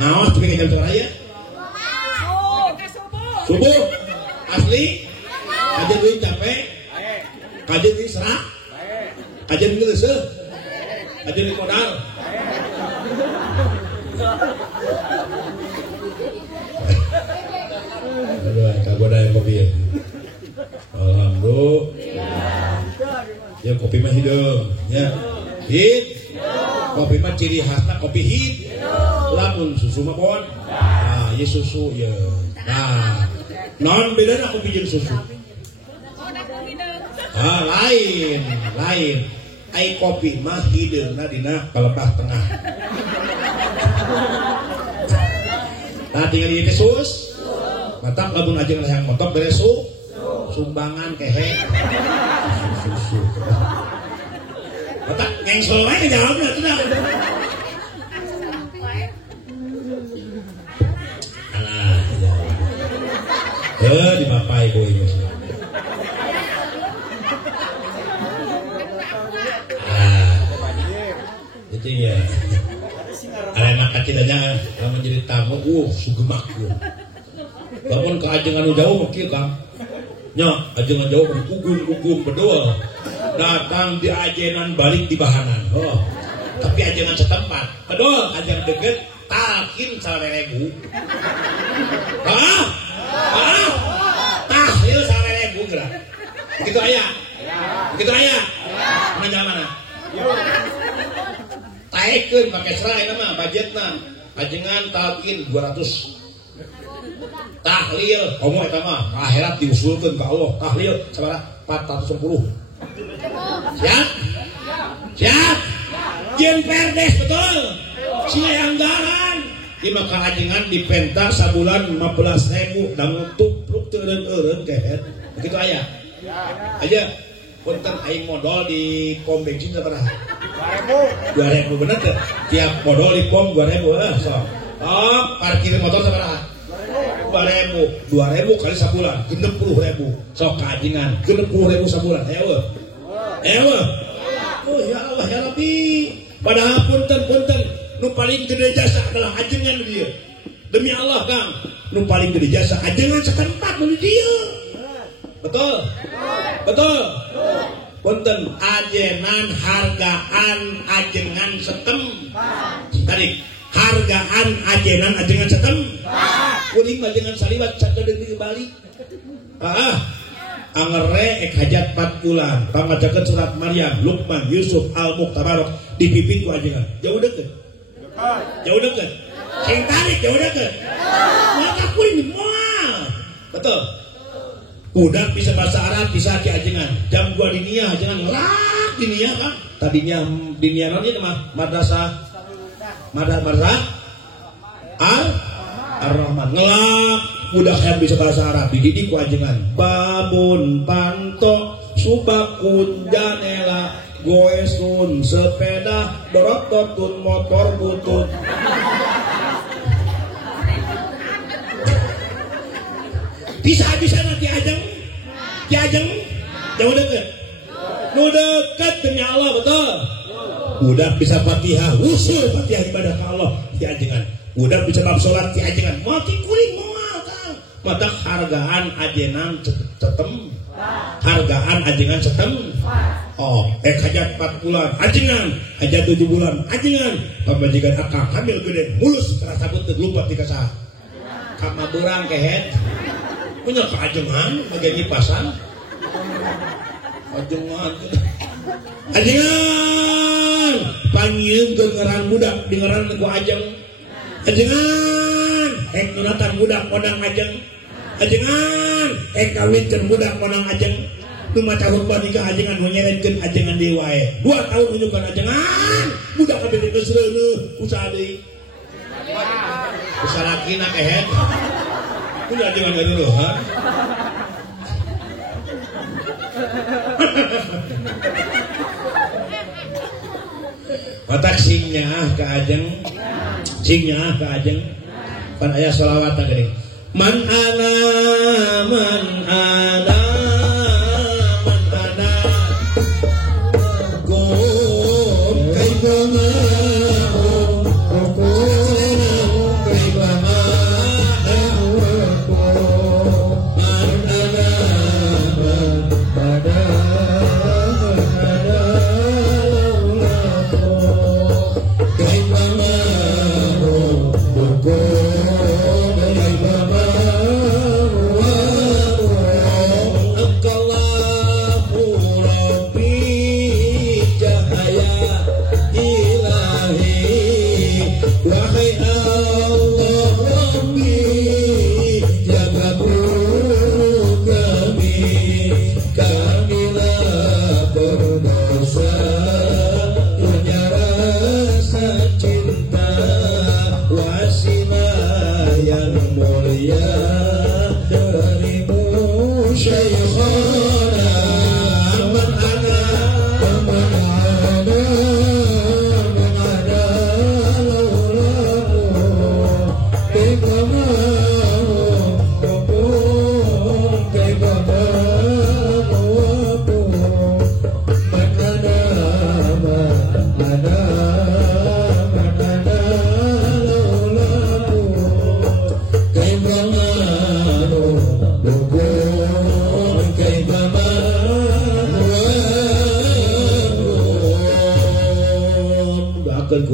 Nawas tapi kerjaan orang ya? Subuh. Asli? Kajian duit capek? Kajian duit serak? Kajian duit leseh? Kajian duit modal? Aduh, kagak ada yang kopi ya. Alhamdulillah. Ya kopi mah hidung, ya. Hit. Kopi mah ciri khasnya kopi hit. Lamun susu mah bon. Nah, ya susu ya. Nah, non bedana kopi jeung susu. Lain. Ai kopi mah hideungna dina pelepah tengah. Nah, tinggal di sus. Matak lamun ajeng yang motok beres sumbangan kehe susu. Matak ngengsel wae jawabna teh. Alah, dimapai ku ieu. Jadi ya. Anak kecilnya lamun jadi tamu, sugemak ku. Lamun ke ajengan jauh mah kieu Kang. Nya, ajengan jauh ugum bedol. Datang di ajenan balik di bahanan. Tapi ajengan setempat. Bedol, ajengan deket talkin 1.000. Tahlil 1.000 gerak. Begitu aya. Mana? Taekeun pake serai nama budgetna. Ajengan talkin 200. Tahlil komo eta mah akhirat diusulkeun ka Allah. Tahlil sabaraha 410. Siap. Jeung perdes betul. Sianggaran di maka ajengan dipenta sabulan 15.000 dan tupluk teureun-eureun kehet. Begitu aya. Aja punten aing modal di pom bensin sabaraha? 2.000 bener teh. Tiap modal di pom 2.000 sok. Parkir motor sabaraha? 2.000 kali sabulan 60.000 sok kajengan 60.000 sabulan ewe oh ya Allah ya Rabbi padahal punten nu paling gede jasa adalah ajengan dia demi Allah Kang nu paling gede jasa ajengan setempat dari dia betul punten ajenan hargaan ajengan setempat tadi hargaan ajenan ajengan setem kuring ajengan saliwat cakedeung di balik angere ek hajat 4 bulan pangajakeun surat Maryam Luqman Yusuf Al-Muqtabarok dipimpin ku ajengan jauh deukeut sing tarik jauh deukeut maka kuring moal betul budak bisa bahasa Arab bisa ki ajengan jam 2 dinia ajengan ngerak dinia kan tadinya dinia naon ieu mah madrasah Ar-Rahman ngelak budak yang bisa bahasa Arab dididik ku ajengan babun panto subakun janela goesun sepeda dorototun motor butut bisa nanti ajeng jauh deket nu deket demi Allah betul budak bisa Fatihah usul Fatihah ibadah ke Allah ti ajengan budak bisa bab salat ti ajengan moal ti kuring moal tah mata hargaan ajenan cetem hargaan ajengan cetem hajat 4 bulan ajengan hajat 7 bulan ajengan pamajikan akang hamil gede mulus kerasa butut lupa ti ka saha ka maburang kehet punya keajengan bagian pasang ajengan panggil dengeran budak dengeran ku ajeng ajengan ek nunatan budak konang ajeng ajengan ek kawinkeun budak konang ajeng nu maca hurban nikah ajengan nyeretkeun ajengan deui wae 2 tahun unjukan ajengan budak kabeh geus reuneuh usaha deui usaha lakina kehet punya ajengan dari dulu ha matak singnya ke ajeng pan aya sholawat geuning man ana kum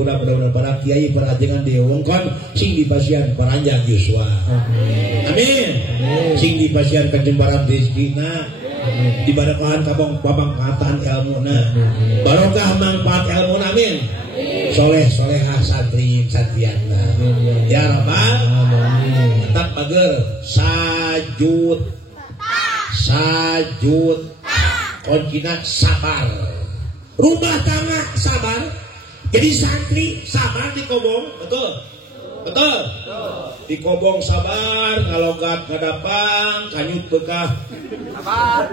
kaibama para kiai para ajengan diwongkon sing dipasian paranjang yuswa amin sing dipasian kajembaran rezekina dibarakohan kabong pabangkatan ilmuna barokah manfaat ilmuna amin soleh-solehah santri santriana ya rabbal alamin tetap bager sajud koncina sabar rumah tangga sabar jadi santri sabar di kobong betul di kobong sabar ngalogat ngadapang kanyut bekah sabar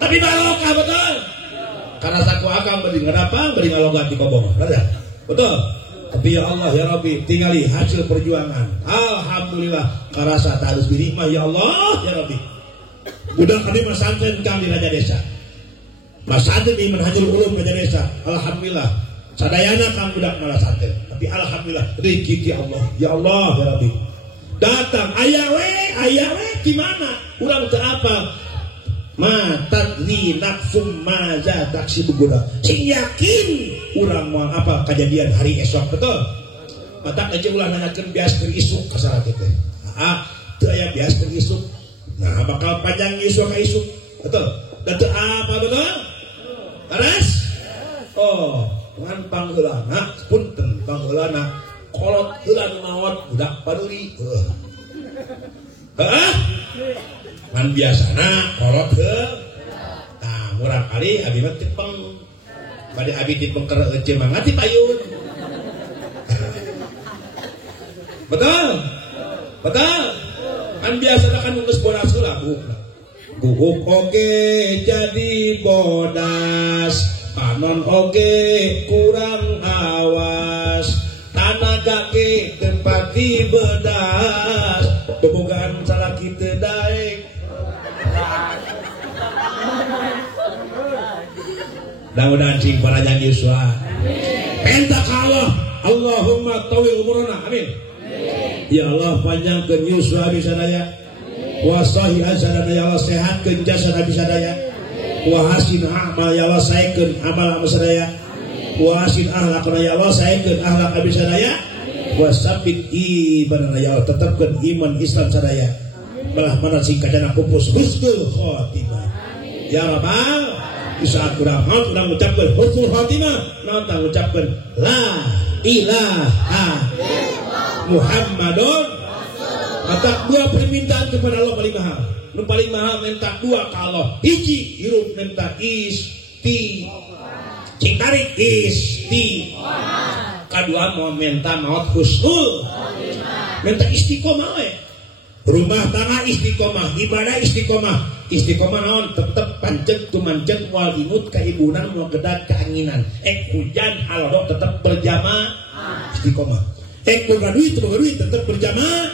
tapi barokah betul karena saku akang beri ngadapang beri ngalogat di kobong betul tapi ya Allah ya Rabbi tingali hasil perjuangan alhamdulillah karasa tak harus birikmah ya Allah ya Rabbi udah kami masantren kami di Raja Desa masantren di Manhajul Ulum Raja Desa alhamdulillah sadayana kami udah malah santren tapi alhamdulillah rezeki ya Allah ya Rabbi datang ayawe gimana urang terapa matadri nafsum maza taksibu goda sing yakin urang moal apa kejadian hari esok betul mata aja ulah nanyakeun bias keur isuk kasara teh teu aya bias keur isuk nah bakal panjang isuk ka isuk betul dan teu apa betul beres ngan pangheulana punten pangheulana kolot heula maot budak paduli ngan biasana kolot nah murang kali abi mah tipeng bade abi tipeng keur ece mah ngati payun betul kan biasana kan geus bodas heula buhuk oge jadi bodas panon oge kurang awas tanaga ke tempat bedas bobogaan salaki teu daek mudah-mudahan cing para janji Yuswa penta ka Allah Allahumma tawil umurana amin ya Allah panjangkeun Yuswa bisa daya wa sahihan sadaya ya Allah sehatkeun jasana bisa daya wa hasin amal ya Allah saekeun amal sadaya wa hasin akhlaqna ya Allah saekeun akhlaq bisa daya wa sabit iman ya Allah tetapkeun iman Islam sadaya belah mana sing kajana pupus husnul khotimah ya rabbal di saat urang ngucapkeun husnul khotimah naon tah ngucapkeun la ilaha Muhammadun mata dua permintaan kepada Allah paling mahal nu paling mahal minta dua ka Allah hiji hirup minta isti cing tarik isti kadua mau minta maot husnul minta istiqomah we rumah tangga istiqomah ibadah istiqomah naon tetep pancet tumancet wal imut kaibunan moal gedat keanginan hujan halodok tetep berjamaah istiqomah boga duit tetep berjamaah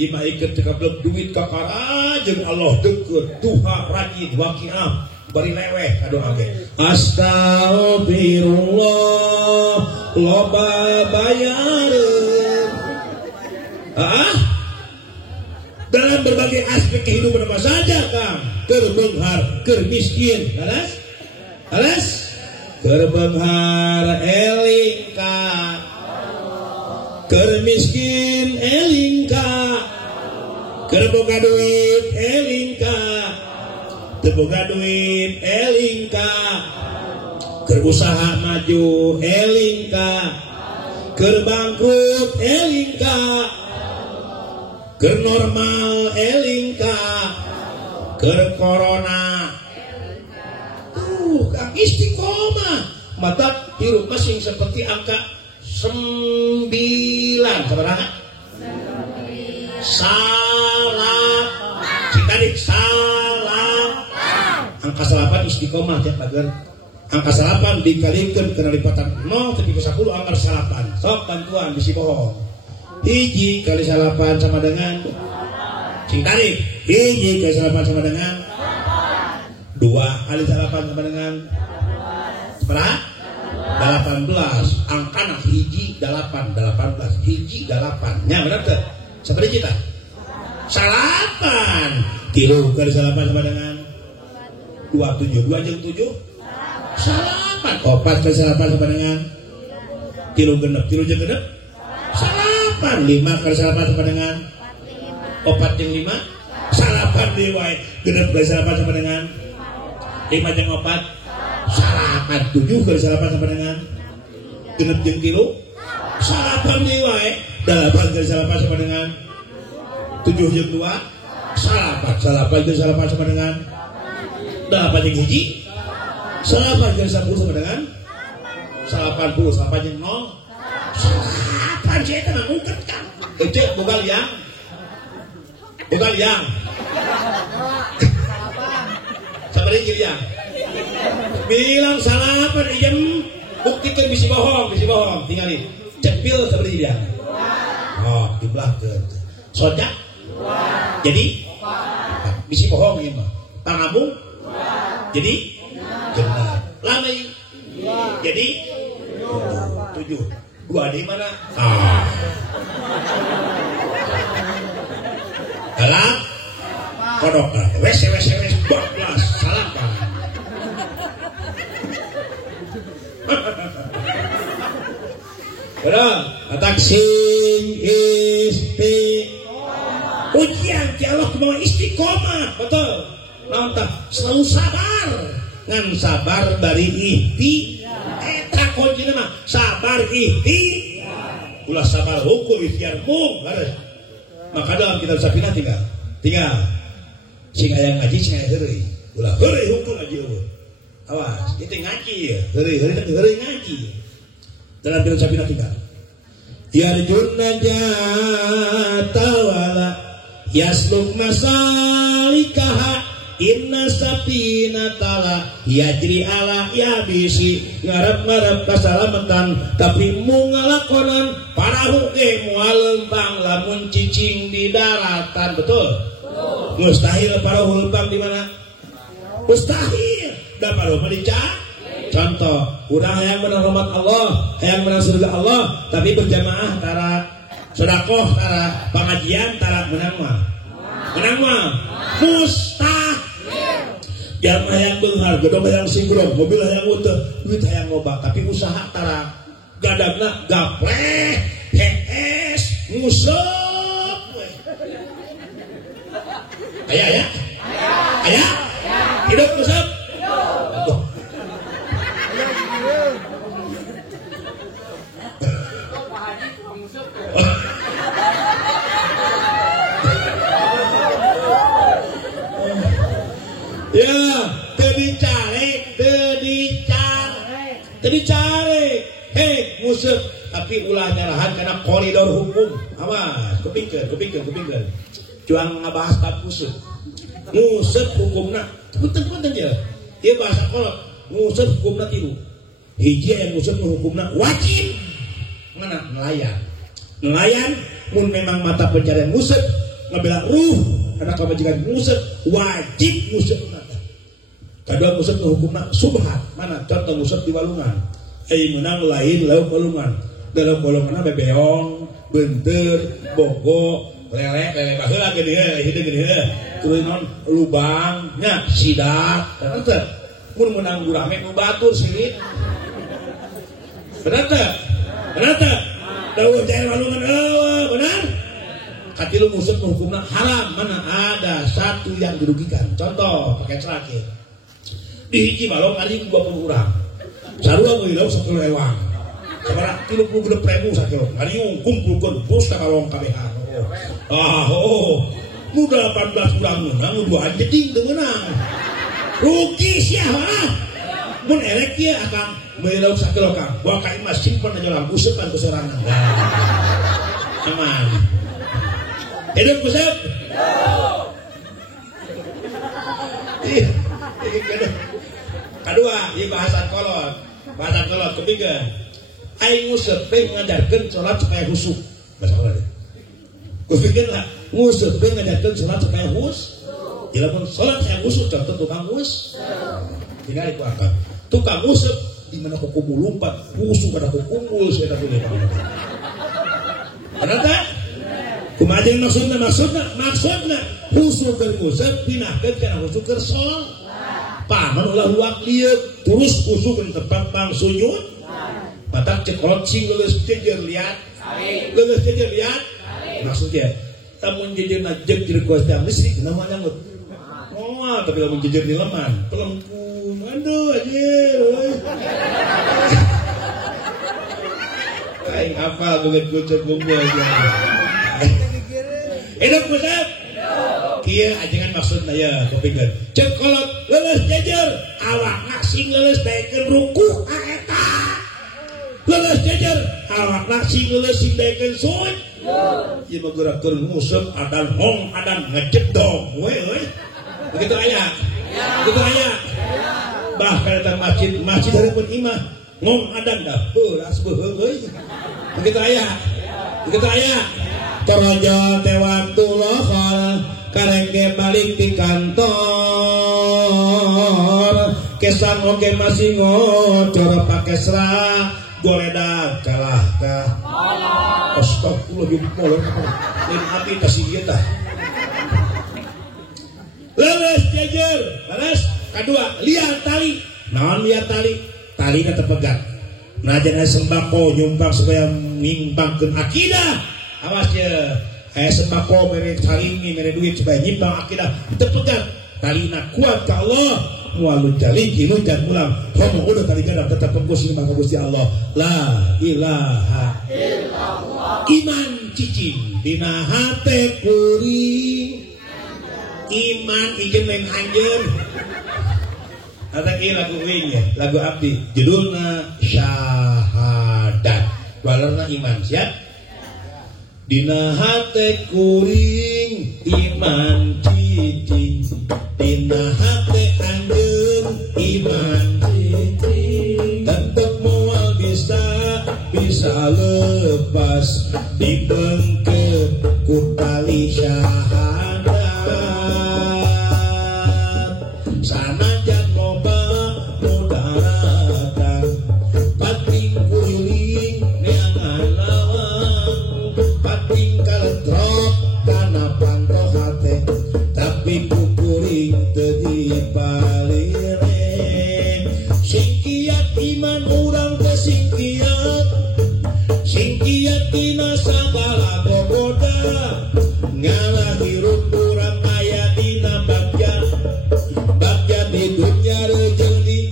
ima iket tekablek duit kakara jeung Allah deukeut duha rajin waqiah bari leweh kadoa ge astagfirullah loba bayareun dalam berbagai aspek kehidupan apa saja Kang keur beunghar keur miskin alas keur beunghar eling ka keur miskin eling ka keur boga duit eling ka teu boga duit eling ka keur usaha maju eling ka keur bangkrut eling ka keur normal eling ka keur corona Kang istiqomah mata hirup masing seperti angka 9 sabaraha salam citarik salam angka 8 istiqomah cek bager angka 8 dikalikeun kana lipatan 0 ke 10 angka 8 sok bantuan bisi bohong hiji kali 8 sama dengan cing tarik hiji kali 8 sama dengan 2 kali 8 sama dengan berapa 18 angkana hiji 8 18 hiji 8 nya bener teh seperti kita salapan 3 kali 8 sama dengan 27 2 jeung 7 salapan 4 kali 8 sama dengan 3 genep 3 jeung genep salapan 5 kali 8 sama dengan 4 jeung 5 salapan deui wae genep kali 8 sama dengan 5 jeung 4 salapan 7 kali 8 sama dengan genep jeung 3 salapan deui wae 8 kali 8 sama dengan 7 jeung 2 salapan kali 8 sama dengan 8 jeung hiji salapan kali 10 sama dengan 80 salapan jeung 0 salapan saya teh ngungket kan ece boga liang sabari liang bilang salapan ijem buktikan bisi bohong tinggalin cepil seperti dia dibelahkeun sojak jadi bisi bohong ieu mah pangabung jadi genep lamai jadi 7 2 di mana kodok wes bablas salapan. Betul, atak sing ujian ti Allah kumaha istiqomah, betul. Naon tah selalu sabar, ngan sabar bari ihti eta kuncina mah sabar ihti. Ulah sabar hukum ikhtiar mung harus. Maka dalam kitab Safinah tinggal sing aya ngaji sing aya heureuy. Ulah heureuy hukum ngaji eueuh. Awas, itu ngaji ya. Heureuy ngaji. Dalam kitab Safinah tinggal yarjunna jatawala yasluk masalikaha inna sapinatala yajri ala yabisi ngarep-ngarep kasalamatan tapi mungalakonan parahu moal lempang lamun cicing di daratan. Betul? Mustahil parahu lempang di mana? Mustahil. Da parahu mah dicak. Contoh, urang hayang menang rahmat Allah, hayang menang surga Allah, tapi berjamaah tara sedekah, tara pengajian, tara menang mah mustahil. Jamaah hayang beunghar, gedong hayang singgrong, mobil hayang uteuh, duit hayang loba, tapi usaha tara gadagna gapleh, hees, nguseup. Aya. Hidup nguseup. Ya, teu dicari. Hei, nguseup tapi ulah nyarahan kana koridor hukum. Awas, kepingkeun. Juang ngabahas bab nguseup. Nguseup hukumna, punten ya. Ieu bahasa kolot. Nguseup hukumna tilu. Hiji aya nguseup hukumna wajib. Mana nelayan mun memang mata pencarian nguseup ngabela karena kewajiban nguseup wajib nguseup. Kadua nguseup hukumna subhat. Mana contoh nguseup di walungan. Menang lain lauk walungan. Dalam walunganna bebeong, beunteur, bogo, lele baheula geuning hideung geuning. Terus non lubang nya sidak. Bener teh? Mun menang gurame nu batur silit. Bener teh? Dawuh teh walungan benar? Katilu nguseup hukumna haram. Mana ada satu yang dirugikan. Contoh pakai terakhir. Di hiji balong ari 20 urang. Sarua meulilau 10 ewang. Sabaraha 36.000 sakilo. Ari kumpulkeun bus ka balong KBH. Nu 18 urang menang, nu 2 jeding teu meunang. Rugi sia mah. Mun erek ieu akang meulilau sakilo Kang. Bawa ka imah simpen aja lampu sepan keserangan. Aman. Hidup besar. Kedua, di bahasan kolot ketiga, aing nguseup ngajarkeun salat supaya khusyuk. Bahasa kolot. Kupikeun lah, nguseup ngajarkeun salat supaya khusyuk. Lamun salat saya khusyuk contoh tukang nguseup. Tinggal dikuatkan. Tukang nguseup di mana hukum lompat, khusyuk kada hukum saya tak boleh. Benar tak? Kumaha maksudna khusyuk keur nguseup pinahkeun kana khusyuk keur salat. Paman ulah luak lieu terus khusyuk di tempat bang sujud. Matak cekolot sing geus jejer liat. Maksudnya tamun jejerna jeung jeung kuasam listrik nama nyanggut. Oh, tapi lamun jejer di leman, pelengkung. Aduh anjir euy. Aing hafal beungeut kucuk bumbu aja. Hidup besar. Kieu ajengan maksudna ya kepikeun. Cek kolot leuleus jejer, awakna sing leuleus daekeun ruku eta. Leuleus jejer, awakna sing leuleus sing daekeun sujud. Ieu mah geurakeun nguseup adan hong adan ngejedog we euy. Begitu aya. Bahkan eta masjid hareupeun imah ngong adan dah heuh asbeuh euy. Begitu aya. Torojo tewaktu lokal karengke balik di kantor kesan oke masih ngocor pakai serah goledak kalah kah astagfirullah molor lain api kasih ieu tah jajar. Balas. Kedua, lihat tali. Naon lihat tali? Tali na terpegat. Najan sembako nyumbang supaya ngimbangkeun akidah. Awas ya. Sembako mere salimi mere duit supaya nyimbang akidah terpegat. Talina kuat ka Allah. Mualu jali kinu jan ulang. Homo udah tali gadap tetap pembus nyembah ka Gusti Allah. La ilaha illallah. Iman cicing dina hate kuring. Iman ieu lain anjeun. Ada lagu ini ya, lagu abdi judulna syahadat walerna iman siap dina hate kuring iman cicing dina hate anjeun iman cicing tetep moal bisa lepas dibengke ku tali syahadat sanajan singkiat dina sagala boboda ngalah hirup urang aya dina bagja di dunya rejeng di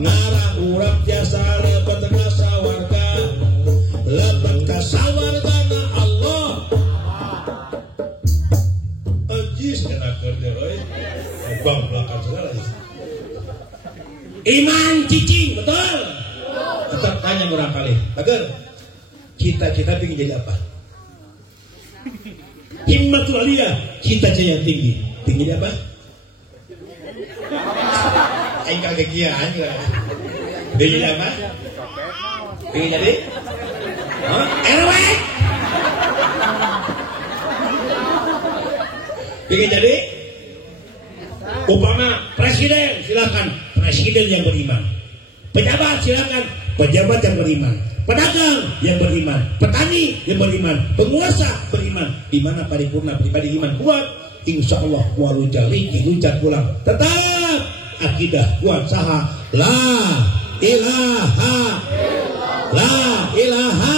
ngarah urang jasa lebat ka sawarga lebat ka sawargana Allah ajis kana keur euy bang belakang segala iman cicing betul. Tetap tanya orang kali, agar cita-cita ingin jadi apa? Himmatul aliyah, cita-cita yang tinggi. Tinggi jadi apa? Aing kaget kia, ingin jadi apa? Ingin jadi? RW? Ingin jadi? Umpama presiden, silakan presiden yang beriman. Pejabat silakan pejabat yang beriman, pedagang yang beriman, petani yang beriman, penguasa beriman. Di mana paripurna pribadi iman kuat, insya Allah walau jali diucap pulang. Tetap akidah kuat saha la ilaha la ilaha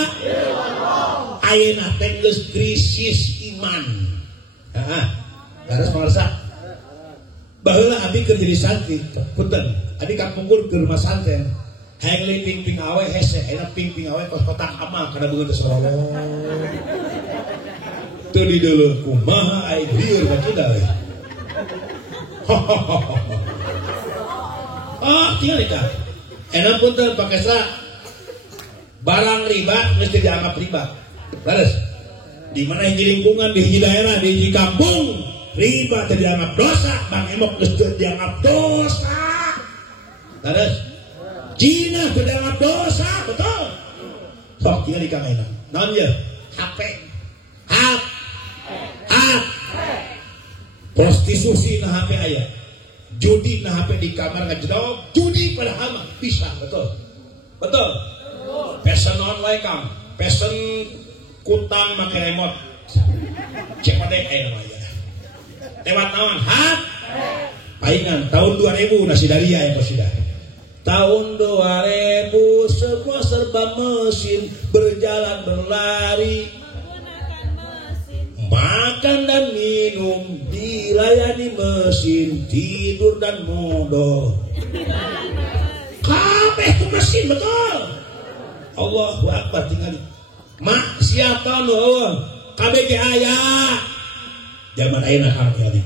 ayeuna teh geus krisis iman. Harus merasa baheula abdi keur jadi santri, punten. Adi kampungkur ke rumah santen, hayang li ping awe hese, enak ping awe kotak amal kada beungeut salawat. Teu di deuleur kumaha ai dieur bacuda we. Tinggal nikah. Enak punten pakesra barang riba mesti dianggap riba. Baris. Di mana hiji lingkungan, di hiji daerah, di hiji kampung, riba teu dianggap dosa, bang emok geus teu dianggap dosa. Terus Cina berdalam dosa betul. Sok tinggal di kamera. Non ya HP prostitusi na HP aya, judi na HP di kamar ngajedog, judi pada hama bisa betul. Pesen online kang, pesen kutang make remote. COD namanya. Lewat naon? Palingan tahun 2000 nasi daria ya sudah. Tahun 2000 semua serba mesin, berjalan berlari, makan dan minum dilayani mesin, tidur dan modal. Kabeh itu mesin betul. Allahu Akbar tinggal. Mak siapa nu kabeh ge aya. Zaman ayeuna kabeh.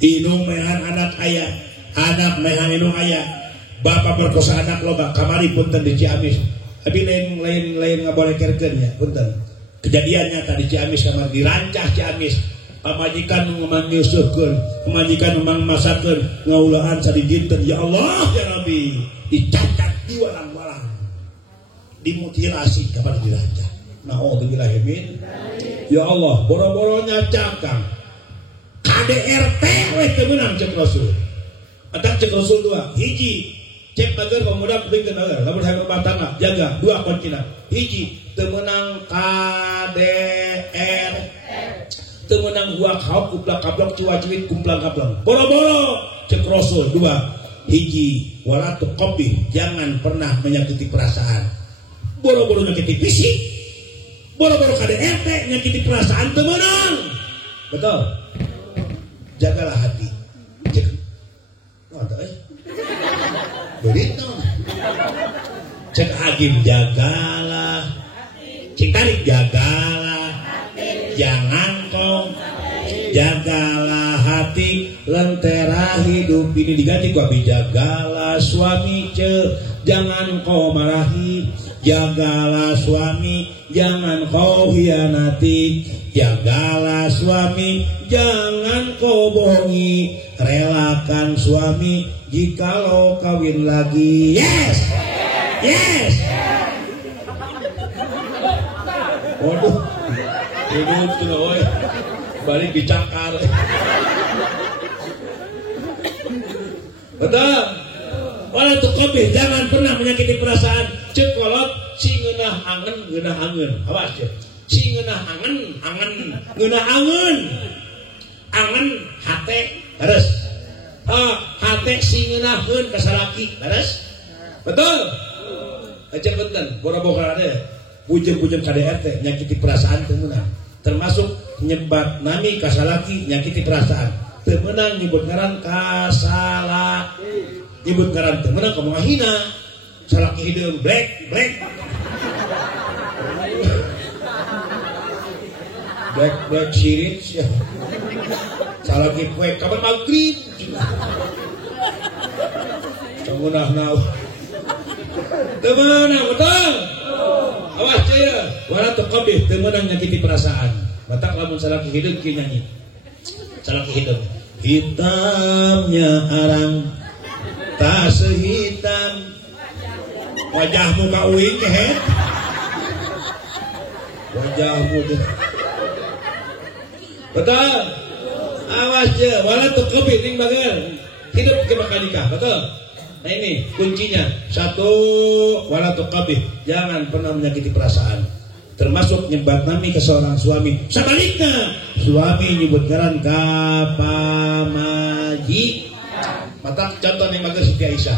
Inung mehan anak aya, anak mehan inung aya. Bapak perkosa anak loba kamari punten di Ciamis. Tapi lain ngabolekerkeun ya punten. Kejadian nyata di Ciamis kamar dirancah Ciamis. Pamajikan memang nyusuhkeun, pamajikan memang masakeun, ngaulahan sadijinten ya Allah ya Rabbi. Dicacat di walang-walang. Dimutilasi kapan dirancah. Naudzubillah min. Ya Allah, boro-boro nyacak Kang. KDRT weh teu meunang cek Rasul. Adak cek Rasul 2, hiji cek bager pemuda penting tenaga, lamun hayang rumah tangga jaga 2 kuncina. Hiji teu meunang KDR, teu meunang meunang huak hauk kuplak kaplok cuacuit kumplang kaplang. Boro-boro cek Rasul 2. Hiji wala tuqabbih, jangan pernah menyakiti perasaan. Boro-boro nyakiti fisik. Boro-boro KDRT nyakiti perasaan teu meunang. Betul. Jagalah hati. Cek. Oh, ada Berita. Cek Agim jagalah. Cek Tarik jagalah. Jangan kau jagalah hati, lentera hidup ini diganti ku abi jagalah suami jangan kau marahi, jagalah suami jangan kau hianati, jagalah suami jangan kau bohongi, relakan suami jikalau kawin lagi. Yes. Waduh, hidup tuh oi, balik dicakar. Betul. Wala tuqabbih, jangan pernah menyakiti perasaan. Cek kolot si ngeunah angen. Awas cek. Si ngeunah angen. Angen hate beres. Hate si ngeunaheun ka salaki beres. Betul. Cek benten, boro-boro ade. Bujeng-bujeng KDRT nyakiti perasaan teu meunang. Termasuk nyebat nami ka salaki nyakiti perasaan. Teu meunang nyebut ngaran ka salaki. Nyebut ngaran teu meunang ka ngahina. Salaki hideung black. Black sirit ya. Salaki poe kapan magrib. Cangunah teu meunang betul. Awas ceu, wala tuqabbih, teu meunang nyakiti perasaan. Batak lamun salaki hideung kieu nyanyi. Salaki hideung. Hitamnya arang tak sehitam wajahmu ka uing kehet. Wajahmu tuh. Betul. Awas ceu, wala tuqabbih ting bager. Hidup ke bakal nikah, betul. Nah ini kuncinya. 1, wala tuqabbih, jangan pernah menyakiti perasaan. Termasuk nyebat nami ke seorang suami. Sebaliknya, suami nyebut ngaran ka pamaji. Mata contoh yang bagus Siti Aisyah.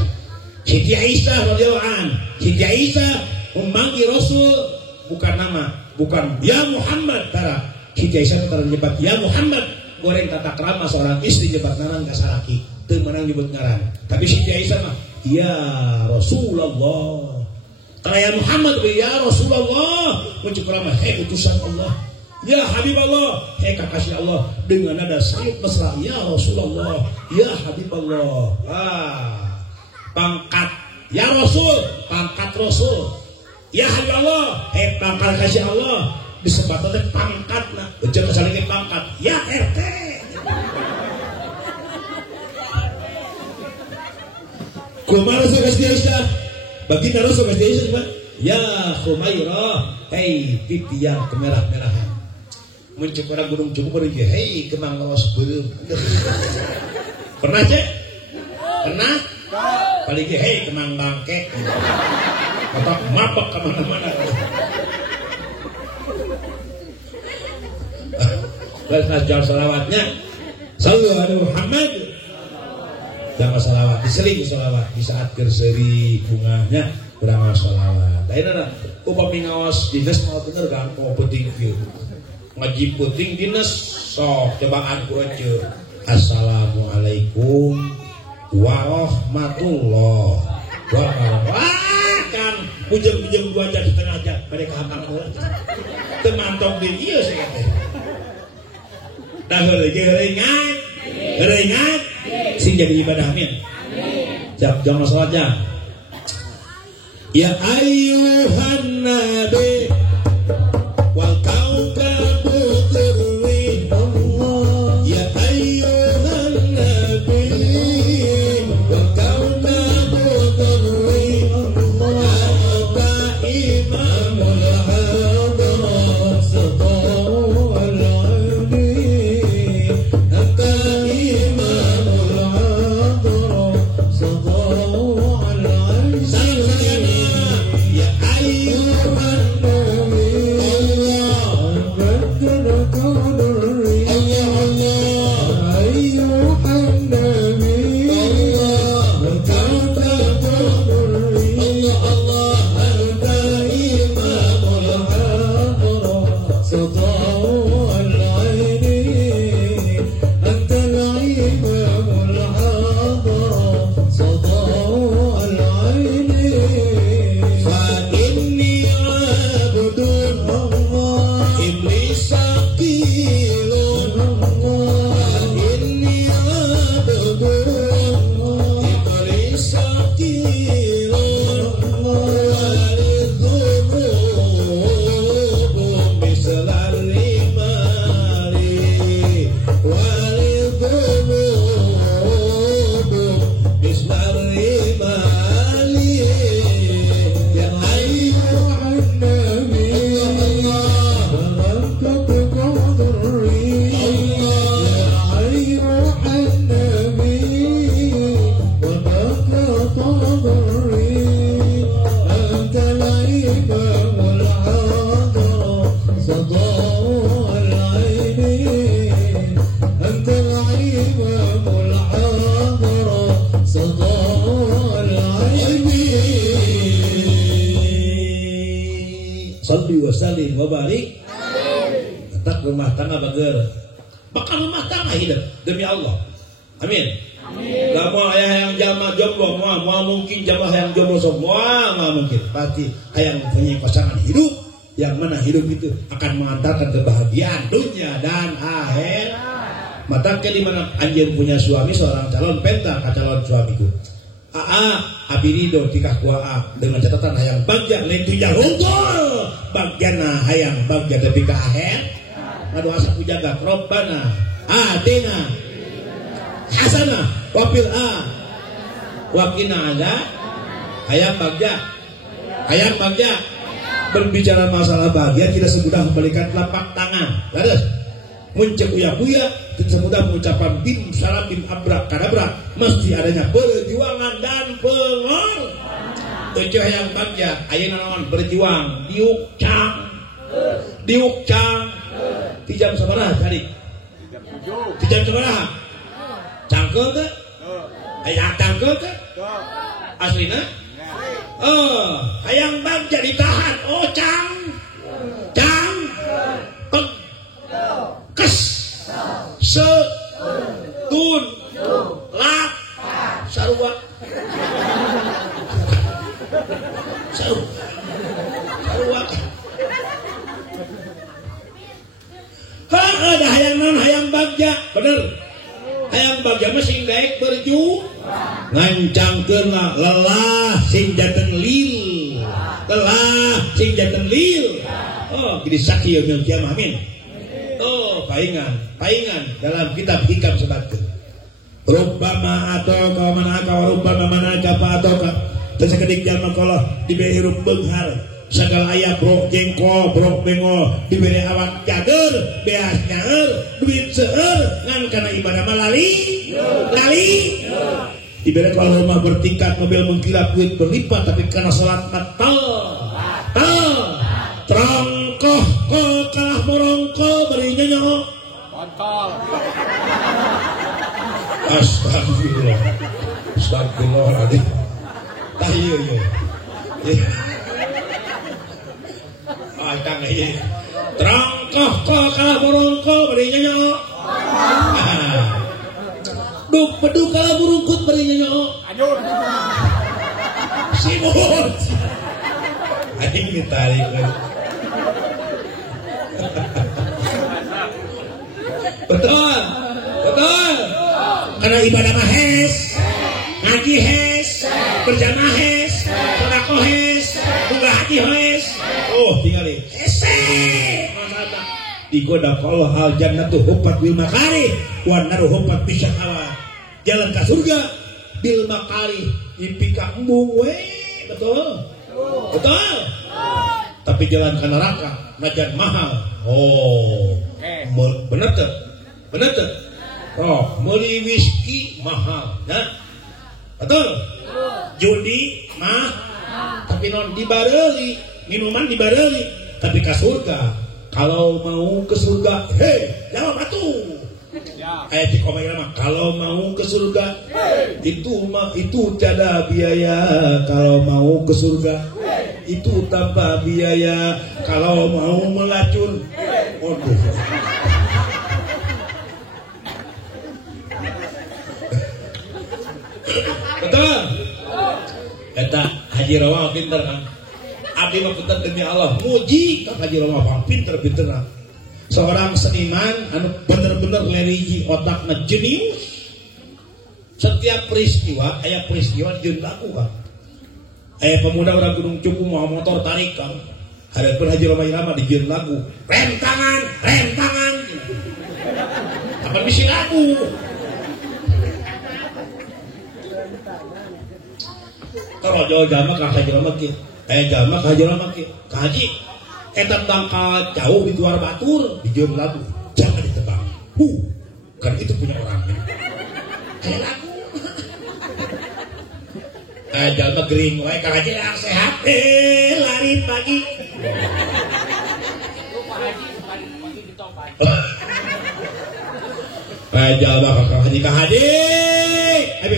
Siti Aisyah radhiyallahu anha. Siti Aisyah memanggil Rasul bukan nama, bukan ya Muhammad tara. Siti Aisyah tara nyebut ya Muhammad. Goreng tata krama seorang istri nyebat ngaran ka salaki. Teu meunang nyebut ngaran. Tapi Siti Aisyah mah ya Rasulullah. Karena ya Muhammad ya Rasulullah, mencukuran hei utusan Allah, ya Habib Allah, hei kekasih Allah, dengan nada sayup mesra, ya Rasulullah, ya Habib Allah. Pangkat ya Rasul, pangkat Rasul, ya Habib Allah, hei pangkat kasih Allah, disebutkan pangkat, nah, jangan kesalingin pangkat, ya RT. Kumara kasih Aisyah. Bagi Rasul kasih Aisyah, ya Khumairah, hei titiang kemerah-merahan. Muncul orang gunung cukup pergi, hei kemang lawas belum. Pernah cek? Pernah? Paling hei kemang bangke. Otak mapak kemana-mana. Balas jawab salawatnya. Sallallahu alaihi Muhammad. Jangan salawat, disering salawat di saat gerseri bunganya kurang salawat. Lain ada, upami ngawas dinas mau bener kan, mau penting view, ngaji penting dinas, sok cobaan kurang. Assalamualaikum warahmatullah wabarakatuh. Kan ujung-ujung 2 jam setengah jam, pada kehampang pula. Temantong di iya saya kata. Dah geringat. Sing jadi ibadah amin. Jangan salatnya. Ya ayyuhan nabi wal kaukabu terwi Allah. Ya ayyuhan nabi wal kaukabu terwi Allah. Anta imamul hadrat sata'u al-'ali. Anta imamul wasallim wa barik. Tak rumah tangga bager. Bakal rumah tangga hidup demi Allah. Amin. Gak mau ayah yang jamaah jomblo, mau mungkin jamaah yang jomblo semua, mau mungkin pasti ayah mempunyai pasangan hidup yang mana hidup itu akan mengantarkan kebahagiaan dunia dan akhir. Maka di mana anjing punya suami seorang calon penta calon suamiku. Abirido tikah kuaa dengan catatan hayang bagja lain tuja rungkul bagiana hayang bagja tapi ke akhir. Ngadu asa pujaga Robbana atina hasanah wafil wakina ada hayang bagja berbicara masalah bahagia tidak semudah membalikan telapak tangan. Laras muncul uya-uya tidak semudah mengucapkan bim salam bim abrakadabra, mesti adanya perjuangan dan pengor. Tujuh hayang bagja ayeuna naon berjuang diukcang di jam sabaraha tadi? Di jam sabaraha? Cangkel teh? Aya cangkel teh? Aslina? Hayang bagja ditahan. Oh, cang. Peg. Kes. Se. Tun. Lak. Sarua. Ada hayang bagja, bener. Hayang bagja mah sing daek berjuang. Ngancangkeun lelah sing janten lil. Oh, jadi sakieu yaumil qiyamah. Amin. Oh, paingan dalam kitab hikam sebatkeun. Rubbama ataka manaka wa rubbama manaka fa ataka. Teu sakedik jalma kalau diberi hirup beunghar. Segala ayah brok jengkol, brok bengol, diberi awak cager, beas nyaer, duit seueur, ngan karena ibadah malali, diberi kalau rumah bertingkat, mobil mengkilap, duit berlipat, tapi karena sholat terongkoh, kalah morongkoh, beri nyonyok, astagfirullahaladzim, tahiyo yo. Terangkoh kalah borongko beri nyonyok. Beduk kalah burungkut beri nyonyok. Simut. Anjing ditarik. Betul. Karena ibadah mah hes, ngaji hes, berjamaah hes, sedekah hes, buka hati hes. Oh, tinggalin. Digoda kalau al jannatu hufat bil makari wan naru hufat bisyahawat. Jalan ke surga bil makari mimpi ka embung we. Betul. Tapi jalan ke neraka najan mahal. Oh, bener tuh. Oh, meuli whisky mahal, nah. Betul. Judi tapi non dibareuli, minuman dibareuli, tapi ke surga. Kalau mau ke surga, jawab atuh. Kayak di komedi mah, kalau mau ke surga, itu tiada biaya. Kalau mau ke surga, itu tanpa biaya. Kalau mau melacur, betul. Kata Haji Roma pinter kan. Abdi mah pinter demi Allah. Muji ka Haji Roma pinter. Seorang seniman anu bener-bener religi, otakna jenius. Setiap peristiwa aya peristiwa jeung laku kan. Aya pemuda orang Gunung Cupu mau motor tarik kan. Hareupkeun Haji Roma Irama dijieun lagu. Rem tangan. Apa bisi lagu? Kalau jauh jama ke Haji Rama ki, jama ke Haji Rama ki, kaji, eta tangkal jauh di luar batur, dijieun lagu, jangan ditebang, kan itu punya orangnya, kayak lagu, jalma gering, wae kaji yang sehat, lari pagi, jalma ke Haji,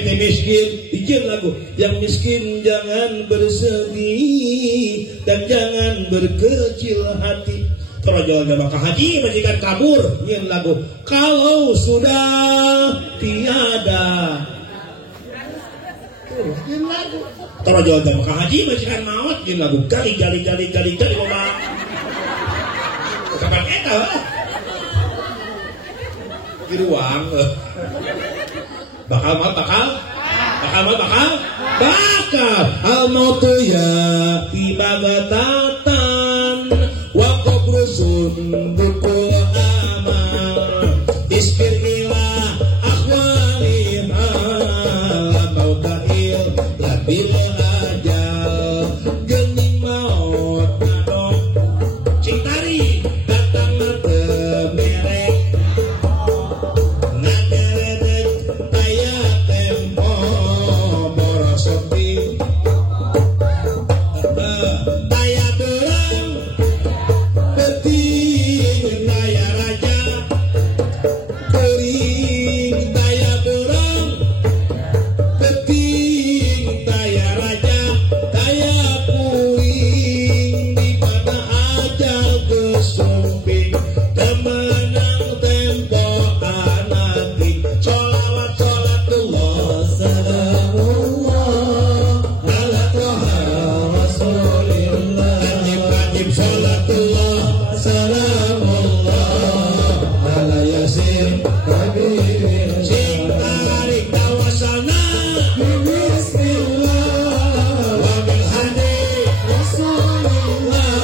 ente miskin, izin lagu. Yang miskin jangan bersedih dan jangan berkecil hati. Terojol maka haji majikan kabur, izin lagu. Kalau sudah tiada, izin lagu. Terojol maka haji majikan maut, izin lagu. Kali loba. Kapan eta? Di ruang. Bakal al mautu ya ibagatatan wa qabrusun bukul amal iskir ila akhwaliha la mautail la bil ajal gening maut nadok cintari datang temerek ngageredeg taya tempo morosopi taya dorang penting taya raja kering taya dorang penting taya raja taya kuing di mana ajal kesumping temenang tempo anaki sholawat sholatullah salamullah ala toha rasulillah wajib sholatullah salamullah ala yasin kabir sing tarik tawasana bismillah wa bil hadi rasulillah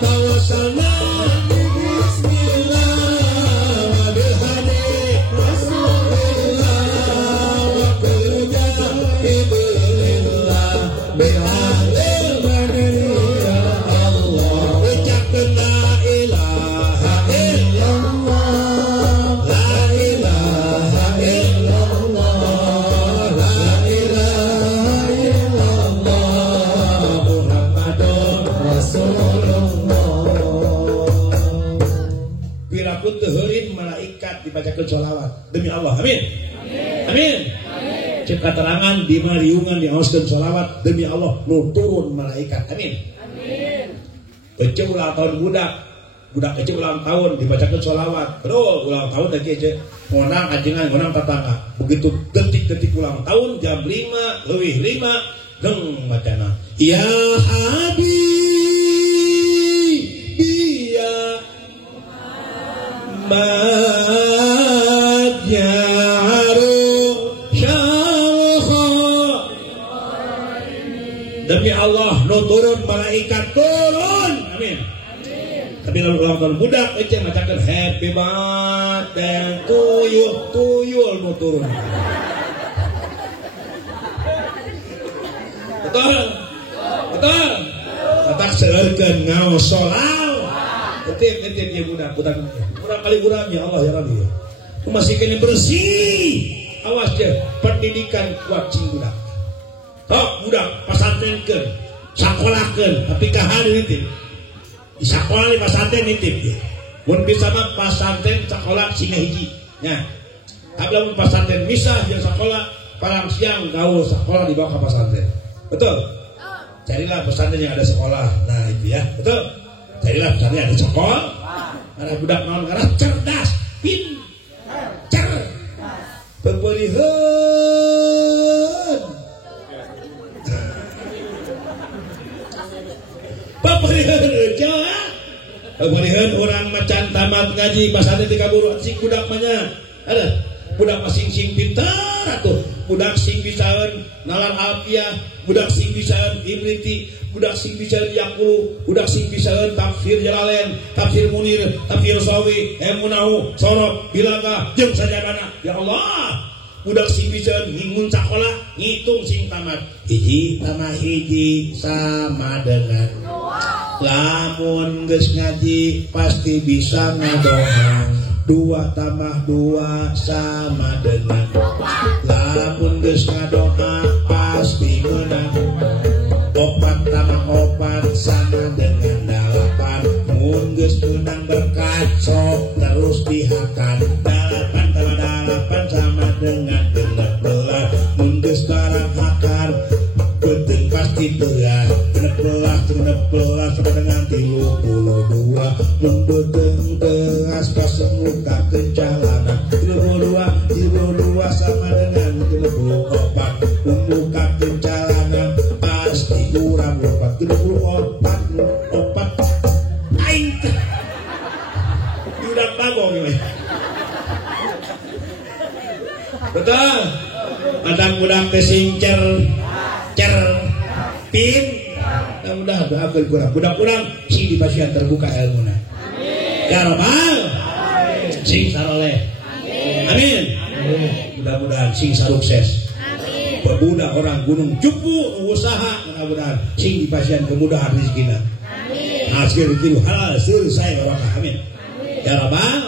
tawasana bismillah wa bil hadi rasulillah wa kullu jahilillah bi'alil madiniyya Allah ucapkan la ilaha illallah la ilaha illallah la ilaha illallah Muhammadun Rasulullah. Pirakun teuheurin malaikat dibacakeun sholawat demi Allah. Amin. Amin. Cek keterangan di mariungan diaoskeun sholawat demi Allah nu turun malaikat. Amin. Kecil ulang tahun budak kecil ulang tahun dibacakan sholawat. Terus ulang tahun lagi aja ngonang ajengan ngonang tetangga. Begitu detik-detik ulang tahun jam 5 lebih 5 geng bacana ya habibi ya Muhammad ya demi Allah nu turun malaikat turun. Amin. Tapi lalu ulang tahun budak ece ngacakeun happy birthday tuyul nu turun. Betul. Katak seueurkeun ngaos solal. Ketip ieu budak kali urangnya Allah ya Rabbi. Masih kene bersih. Awas je pendidikan kuat cing budak. Tok budak pasantrenkeun, sakolahkeun, tapi kahal nitip. Di sakolah di pasantren nitip ye. Mun bisa mah pasantren sakolah singa hiji. Nya. Tapi lamun pasantren misah jeung sakolah parang siang gaul sakolah dibawa ke pasantren. Betul? Carilah pesantren yang ada sekolah. Nah, itu ya. Betul? Carilah pesantren yang ada sekolah. Ada budak naon karena cerdas, pintar. Pemberihan. Pemberihan orang macan tamat ngaji pasantren di kaburu sing budak manya. Ada budak sing pintar atuh. Budak sing bisaeun nalar alfiah, budak sing bisaeun ibriti, budak sing bisaeun yaqulu, budak sing bisaeun tafsir jalalain, tafsir munir, tafsir sawi, emunahu, sorop, bilaga, jeung sajadana. Ya Allah, budak sing bisaeun ngingun sakola, ngitung sing tamat. Hiji tambah hiji sama dengan lamun geus ngaji pasti bisa ngadoa. 2 tambah 2 sama dengan lamun geus ngadoa pasti menang. 4 tambah 4 sama dengan 8. Mun geus menang berkat sok terus dihakan. 8 tambah 8 sama dengan 16. Munduteng teas pasemuka kencalana 32 sama dengan 34 membuka kencalana pasti kurang 34 aing udah bagong ini betul budak kesingcer pin mudah kurang si di pasien terbuka ilmu ya Rabbal sing saroleh amin mudah-mudahan sing sukses berbudak orang gunung cupu usaha mudah-mudahan sing di pasien kemudahan rezekina hasil rezeki halal selesai barokah amin ya Rabbal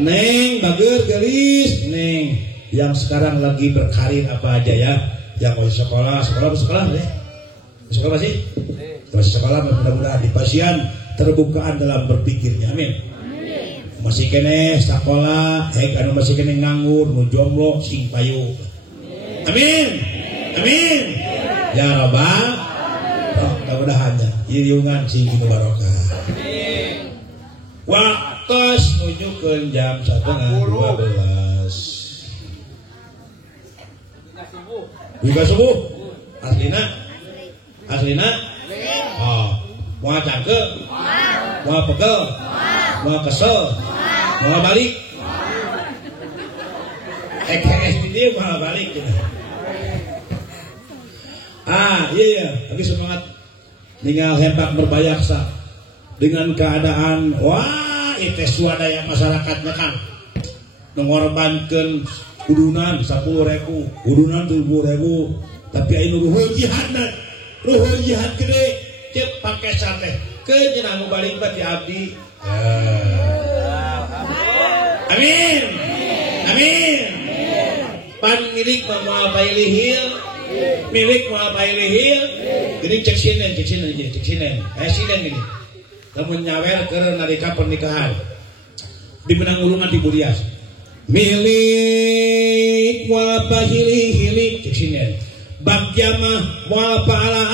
neng bager gelis neng yang sekarang lagi berkarir apa aja ya yang mau sekolah deh sekolah sih masih sekolah mudah-mudahan di pasien terbukaan dalam berpikirnya amin masih kene sekolah anu masih kene nganggur nu jomblo sing payu amin ya Rabbal mudah-mudahan iriungan sing barokah waktos nunjukkeun jam 11:12 Buka subuh aslina mau cangke mau pegel mau kesel mau balik EKS ini mau balik iya lagi semangat tinggal hebat berbayaksa dengan keadaan itu swadaya masyarakatnya kan mengorbankan kudunan 10.000 kudunan 70.000 tapi ini ruhul jihad gede cek pakai sate ke jenang balik bati abdi amin pan milik mau pailihil gini cek sinen gini kamu nyawer ke nalika pernikahan di benang ulungan di Burias milik wala pahili-hili cek sinen bak jamah wala paala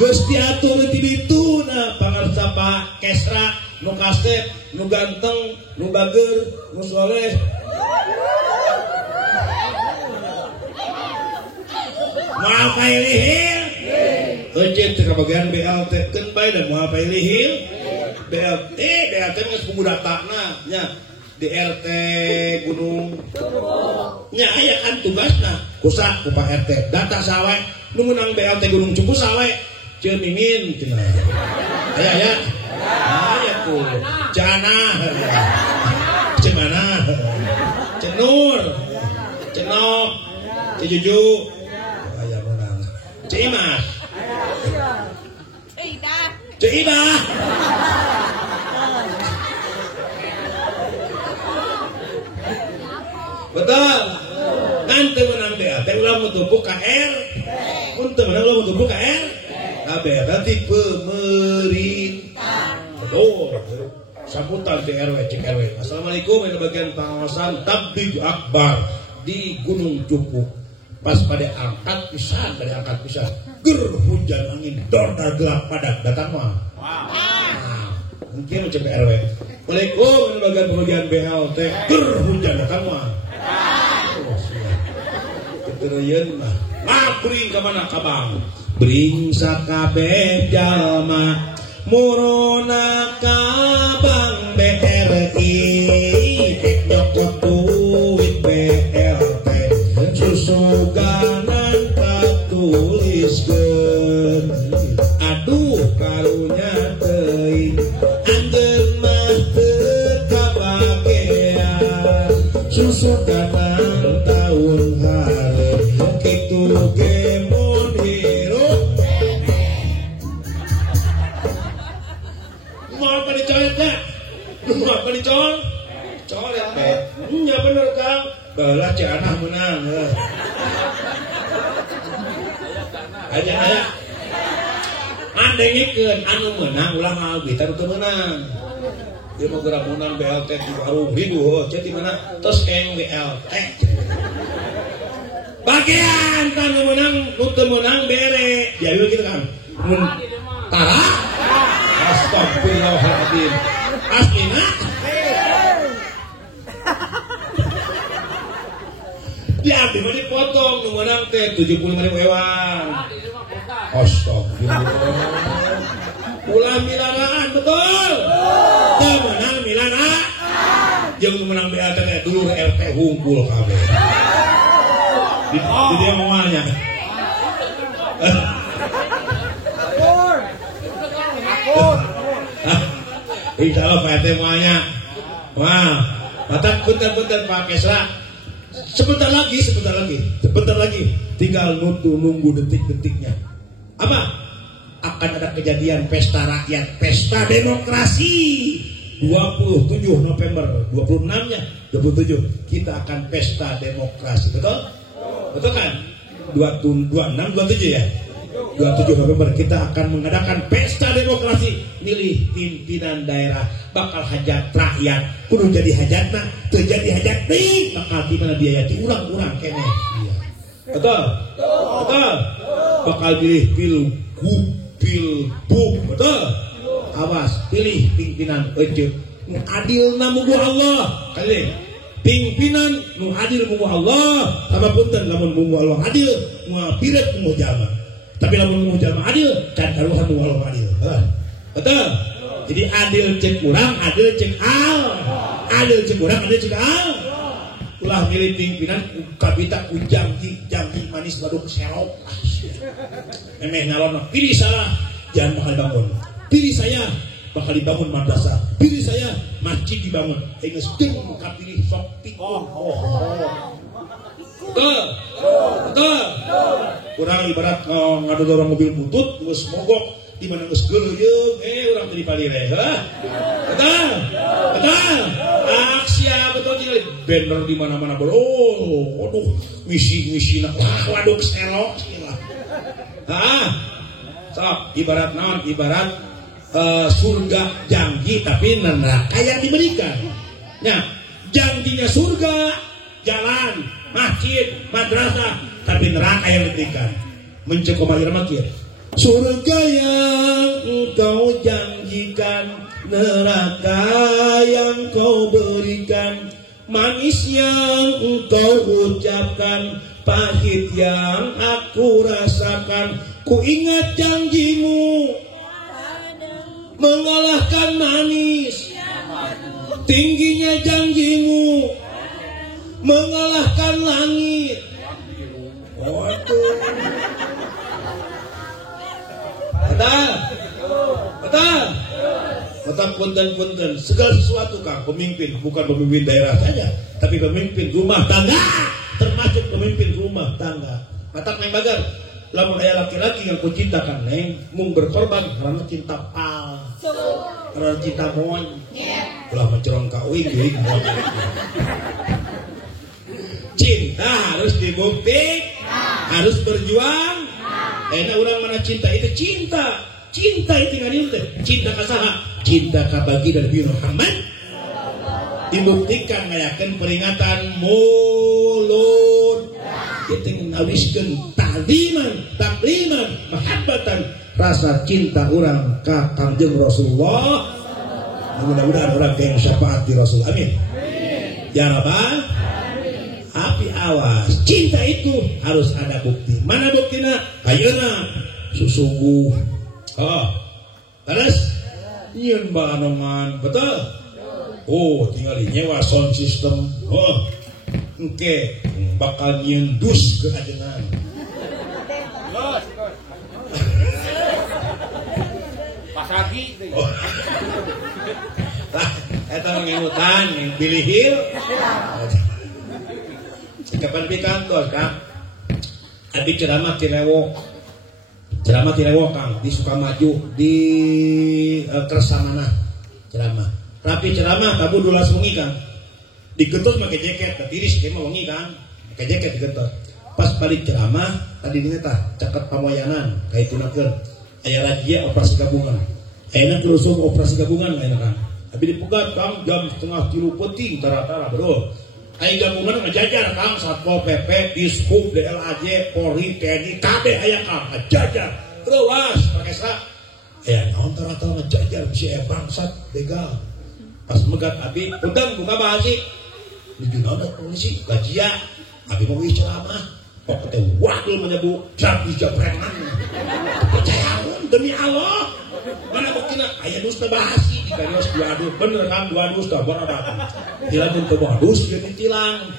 geus diatur ti dituna pangarsa Pak Kesra nu kasep nu ganteng nu bager nu soleh moal pailihil euceun teh kabagean BLT keun bae da moal pailihil BLT geus pemudatana nya di RT Gunung nya aya kan tugasna kusak ku Pak RT data sawe nu meunang BLT Gunung Cupu sawe ceumingin cenah aya tuh Jana Cemana Cenur Cenok Cijuju aya meunang Cimas Ciidah betul nanti menang BLT ulah mutubu KR untuk menang ulah mutubu KR kabeh berarti pemerintah betul sambutan di RW cek RW assalamualaikum ini bagian pengawasan tabligh akbar di Gunung Cupu pas pada angkat pisan ger hujan angin dordar gelap padat datang mah mungkin cek RW assalamualaikum ini bagian BLT ger hujan datang mah ketereun mah ngapring ka mana kabang bring sakabeh jalma muruna kabang BRI dek nyokot duit BLT susuganan katuliskeun aduh karunya teuing anggeun mah teu kabagean susuganan taun hare kitu ge mun hirup mau apa dicoret ya? Mau apa dicol? Coret ya bener Kang balah cek anak menang aja andengikeun anu menang ulah ngabdi tanu teu menang dia mau gerak menang BLT di baru ribu cek di mana terus keng BLT bagian tanu menang nu teu menang bere jadi gitu kan Tara? Astagfirullahaladzim. Aslina? Di abdi mah dipotong nu menang teh 75.000 ewan. Astagfirullah. Ulah milanaan betul. Teu menang milana. Jeung menang BLT dulur RT hungkul kabeh. Di dia moalnya. Insyaallah Pak RT moalnya. Wah, matak punten-punten Pak Kesra. Sebentar lagi tinggal nunggu detik-detiknya. Apa? Akan ada kejadian pesta rakyat, pesta demokrasi 27 November, 26-nya 27 kita akan pesta demokrasi, betul? Betul kan? 26, 27 ya? 27 November kita akan mengadakan pesta demokrasi, milih pimpinan daerah, bakal hajat rakyat, kudu jadi hajatna, terjadi hajat nih, bakal dimana biaya diulang-ulang kene. Iya. Betul? Betul? Bakal pilih pilbuk, betul? Awas, pilih pimpinan ejek, adil namugu Allah, kali pimpinan nu adil mugu Allah, sama punten lamun mugu Allah adil, nu piret mugu jalma. Tapi lamun mugu jalma adil, can karuhan mugu Allah adil. Betul? Jadi adil cek kurang, adil cek al. Adil cek kurang, adil cek al. Ulah milih pimpinan kabita ku jambi manis baduk serok. Emeh nalon pilih salah, jangan bakal bangun. Pilih saya, bakal dibangun madrasah. Pilih saya, masjid dibangun. Geus teu muka pilih sok pikun. Betul. Kurang ibarat ngadu orang mobil butut, geus mogok di mana geus geuleung, urang teu dipalire, heuh. Betul. Aksia betul jadi banner di mana-mana waduh, misi-misina. Waduh selok. Sok ibarat naon? Ibarat surga janji tapi neraka yang diberikan. Nah, janjinya surga, jalan, masjid, madrasah, tapi neraka yang diberikan. Mencekomalir makir. Surga yang engkau janjikan, neraka yang kau berikan, manis yang engkau ucapkan, pahit yang aku rasakan. Ku ingat janjimu mengalahkan manis, tingginya janjimu mengalahkan langit. Waduh. Betul punten segala sesuatu Kang, pemimpin bukan pemimpin daerah saja, tapi pemimpin rumah tangga, termasuk pemimpin rumah tangga. Matak neng bagar, lamun aya laki-laki yang kucintakan neng, mung berkorban karena cinta pal, karena cinta mon, ulah mencerong ka uing. Cinta harus dibukti, harus berjuang. Enak orang mana cinta itu cinta itu ngadil teh. Cinta ka saha? Cinta ka bagi dan Nabi Muhammad. Dibuktikan ngayakeun peringatan Maulud. Kita ngawiskeun takliman, mahabbatan, rasa cinta orang ka Kangjeng Rasulullah. Mudah-mudahan orang yang syafaat di Rasul. Amin. Ya Rabbal. Tapi awas, cinta itu harus ada bukti. Mana buktinya? Ayeuna susungguh. Terus nyieun baanongan, betul? Tinggal nyewa sound system. Engke bakal nyieun dus ke ajengan. Pasagi. Eta ngingutan, pilih hil. Kapan di kantor Kang? Abi ceramah Tirewo Kang di Sukamaju di Kersamana ceramah. Tapi ceramah tabu dulas wengi Kang. Digetut make jaket, tiris ge mah wengi Kang. Make jaket digetut. Pas balik ceramah tadi dinya tah caket pamoyanan kaitunakeun aya razia operasi gabungan. Ayeuna terusum operasi gabungan ayeuna Kang. Abi dipugat Kang jam 2:30 peuting tara-tara bro. Aing gabungan ngajajar Kang Satpol PP, Dishub, DLAJ, Polri, TNI, KB aya Kang ngajajar. Terus Pak Kesra naon rata ngejajar si bangsat begal. Pas megat abi, punten buka bahasi. Di naon polisi gajia. Abi mau ceramah. Kok teh wadul menyebu jabi jabreman. Percayaun demi Allah. Mana buktina aya dus teh bahasi di karios duadus. Bener kan duadus teh barabat. Dilamun teh duadus jeung ditilang.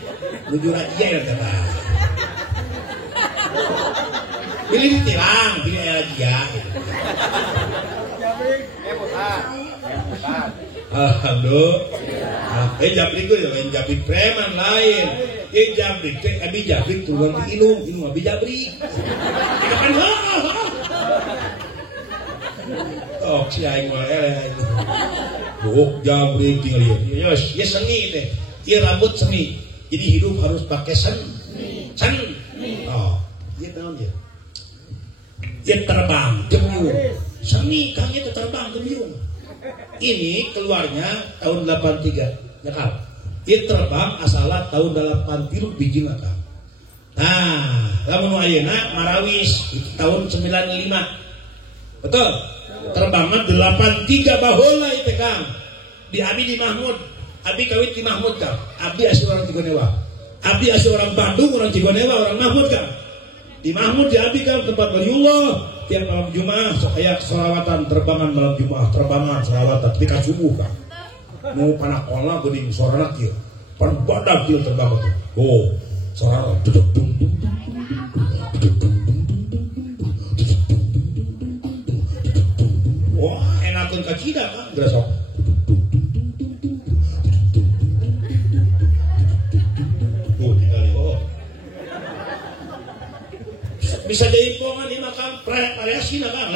Nuju ieu ya kata. Pilih ditilang, pilih dia. Alhamdulillah. Jabrik itu lain jabrik preman lain. Jabrik teh abi jabrik turun di inung abi jabrik. Kan tok si aing mah Buk jabrik tinggal ieu. Ya seni teh. Ieu rambut seni. Jadi hidup harus pakai seni. Oh, ieu naon ieu? Ieu terbang demyung. Seni kang ieu terbang demyung. Ini keluarnya tahun 83 ya kan? Ieu terbang asalna tahun 83 bijina kan. Nah, lamun ayeuna marawis tahun 95. Betul? Terbangna 83 baheula ieu Kang. Di Abi di Mahmud. Abi kawin di Mahmud Kang. Abi asli orang Cigonewa. Abi asli orang Bandung, orang Cigonewa, orang Mahmud Kang. Di Mahmud di Abi Kang tempat waliullah. Tiap malam Jumat sok aya selawatan terbangan malam Jumat, terbangan selawatan di subuh Kang. Nu panakola geuning sorana kieu. Pan badag kieu terbangan tuh. Oh, sorana duduk. Wah, enakeun ka cida Kang, geura sok. Bisa diimpongan ini makan variasi Kang,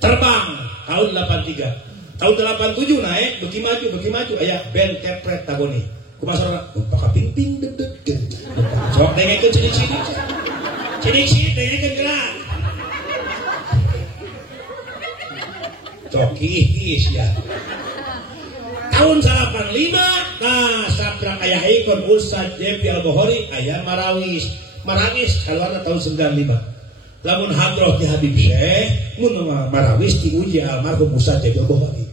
terbang tahun 83, tahun 87 naik, beki maju, ayah band kepret tagoni, kumasarana, pakai ping deg, sok dengekeun cilik dengekeun gerak, cokis ya. Tahun 85, nah sabrak ayah ikon Ustaz Jepi Al-Bohori, ayah marawis keluarnya tahun 95. Lamun hadroh di Habib Syekh mun marawis diuji almarhum Ustaz Jepi Al-Bohori.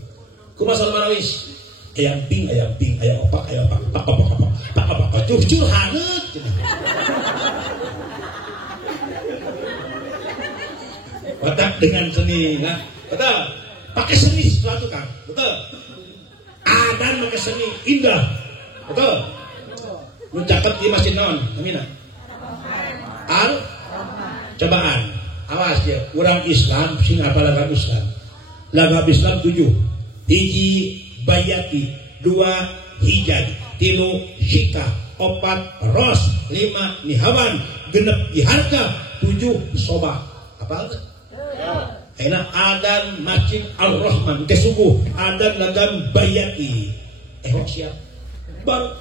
Kumasal marawis ayam ping ayam opak pak cucur haneut. Watak dengan seni nah, betul. Pakai seni sesuatu Kang, betul. Adan pakai seni indah, betul. Lu caket di masjid naon, amina. Cobaan, awas ya, orang Islam sing apa lagam Islam? Lagam Islam 7, hiji bayati, 2 hijab, 3 syika, 4 ros, 5 nihawan, 6 diharga, 7 soba. Apa? Enak adan masjid Al-Rahman kesubuh adan lagam bayati. Siap. Bar.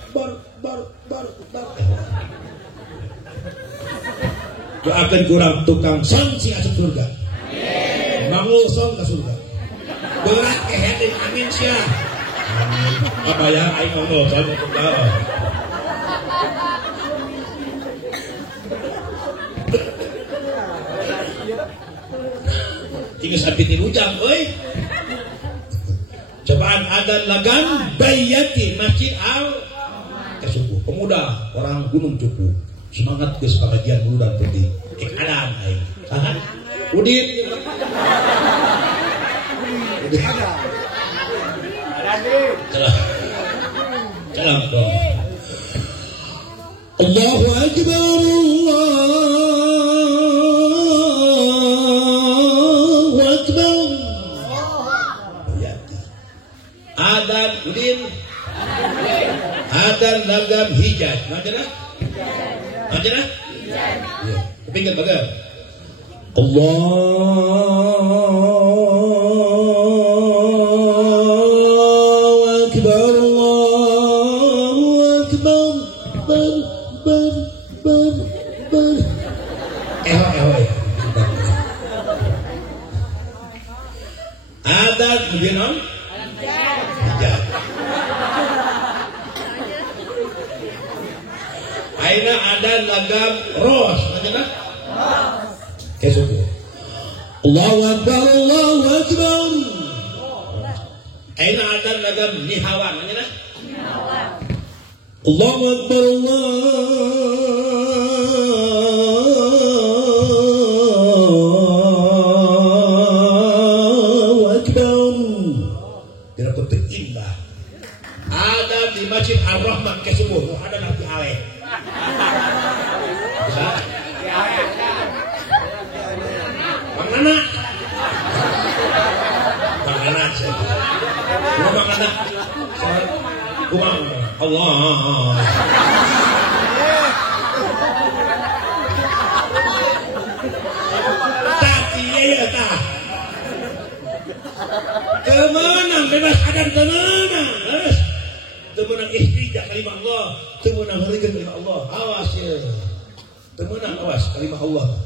Doakan kurang tukang sang si asup surga. Mangul song ke surga. Berat ehedin amin sia. Apa ya aing ngomong soal tukang. Tinggal sampai tilujang euy. Cobaan adan lagan bayati masjid Al kesubuh. Pemuda orang Gunung Cupu. Semangat geus kajian bulu dan putih. Adan aing. Saha? Udin. Salam dong. Allahu akbar Allahu akbar. Adan udin. Adan lagam hijab. Macana? Macana? Iya. Kepingin bagal. Allahu akbar Allahu akbar. Ber. Adan udin on? Hijab. Aina ada lagam ros, macam mana? Kesubuh. Allahu Akbar, Allahu Akbar. Aina adan lagam nihawan nya nah. Allahu Akbar, Allahu Akbar. Direput indah. Ada di Masjid Ar-Rahman ke subuh, ada nanti aleh. Bisa? Bang Anak. Bang Anak. Bang Anak. Kumang Allah. Tapi ya tah. Kemenang bebas adan kemenang. Terus temenang istiqah kalimah Allah, temenang harikan kalimah Allah. Awas ya. Temenang awas kalimah Allah.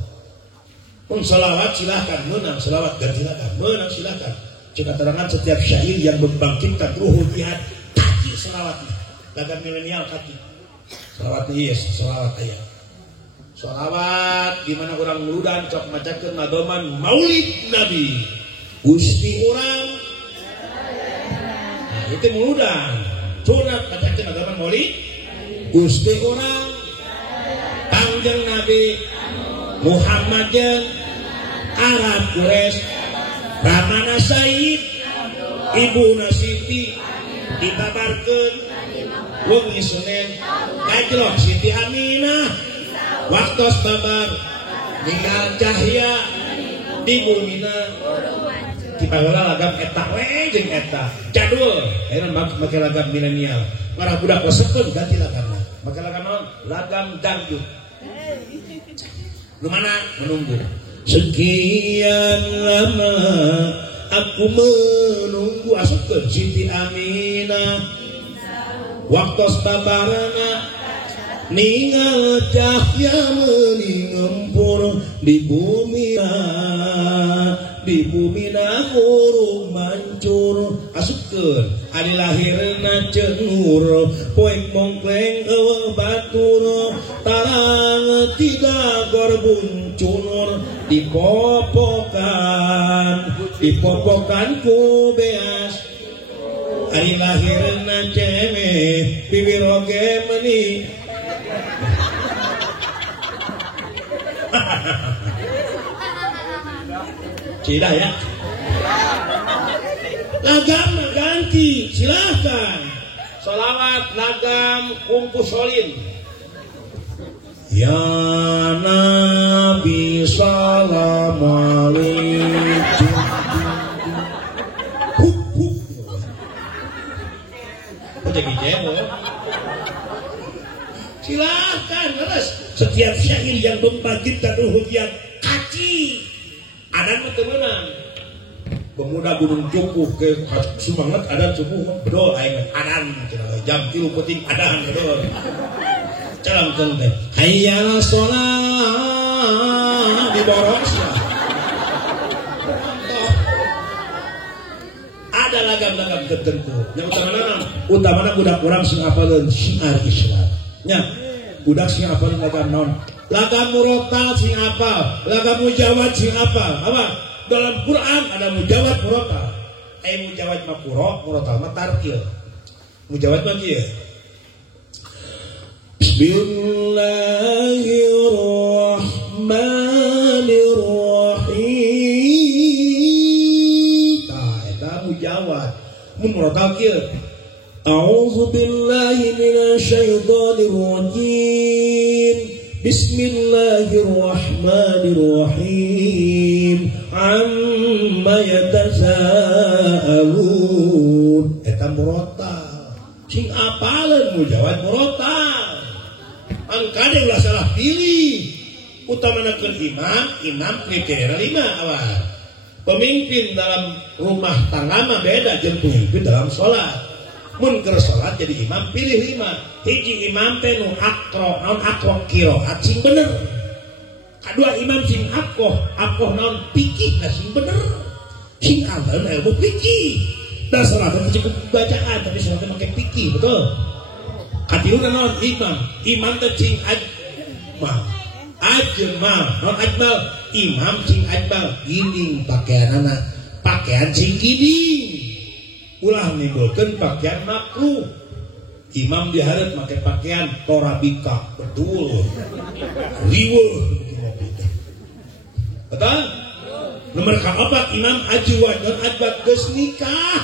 Pun salawat silakan menang, salawat dan silakan menang silakan. Jika terangan setiap syair yang membangkitkan ruhul jihad kaki salawatnya. Lagam milenial kaki. Salawatnya yes, salawat aya. Salawat gimana orang muludan cok macakeun ngadoman Maulid Nabi. Gusti urang. Nah, itu muludan. Sunat macakeun ngadoman Maulid. Gusti urang. Kangjeng Nabi Muhammad jeung Arab Quraisy Ramana Said Ibu Nasiti dibabarkeun wengi Senin kajrok Siti Aminah waktos babar ninggal cahya di bumina dipanggala lagam eta we jeung eta jadul ayeuna make lagam milenial marah budak lesekeun ganti lagamna make lagam naon lagam dangdut lu mana menunggu sekian lama aku menunggu asupkeun Siti Aminah waktos babarana ningal cahya meuning ngempur di bumi urung mancur asupkeun ari lahirna cenur poek mongkleng eueuh batur tarang tidagor buncunur dipopokan ku beas ari lahirna ceme bibir oge meuni tidak ya lagam ganti silakan salawat lagam kumpul solin ya Nabi salam alaikum jadi demo silakan terus setiap syair yang membangkitkan ruhiyat kaci adan mah teu meunang pemuda Gunung Cukup ke Sumanget adan subuh bedol aing adan jam 3 penting adan bedol calamkeun teh hayya ala sholat di boros ya ada lagam-lagam tertentu yang utamana budak urang sing apaleun syiar Islam nya budak sing apaleun lagam naon lagam murotal sing apal lagam mujawad sing apal apa dalam Quran ada mujawad murotal mujawad mah puro murotal mah tarkil mujawad mah kieu Bismillahirrahmanirrahim eta mujawad mun murotal kieu A'udzu billahi minasyaitonir rajim. Bismillahirrahmanirrahim. Amma yatasaalun. Eta murotal. Sing apaleun mujawad murotal. An kade ulah salah pilih. Utamanakeun imam kriteria 5 awal. Pemimpin dalam rumah tangga mah beda jeung pemimpin dalam salat. Mun keur salat jadi imam pilih 5. Hiji imam teh nu akro, naon akro qiraat sing bener. Kadua imam sing akoh naon fikih sing bener. Sing ahli ilmu fikih. Da salat teh cukup bacaan tapi salat teh make fikih, betul. Katilunan naon imam teh sing mah ajmal non ajmal imam sing ajmal ginding pakaian sing ginding ulah nimbulkeun pakaian makruh imam diharap pakai pakaian torabika betul riweuh betul nomor kaopat imam ajwad dan ajwad geus nikah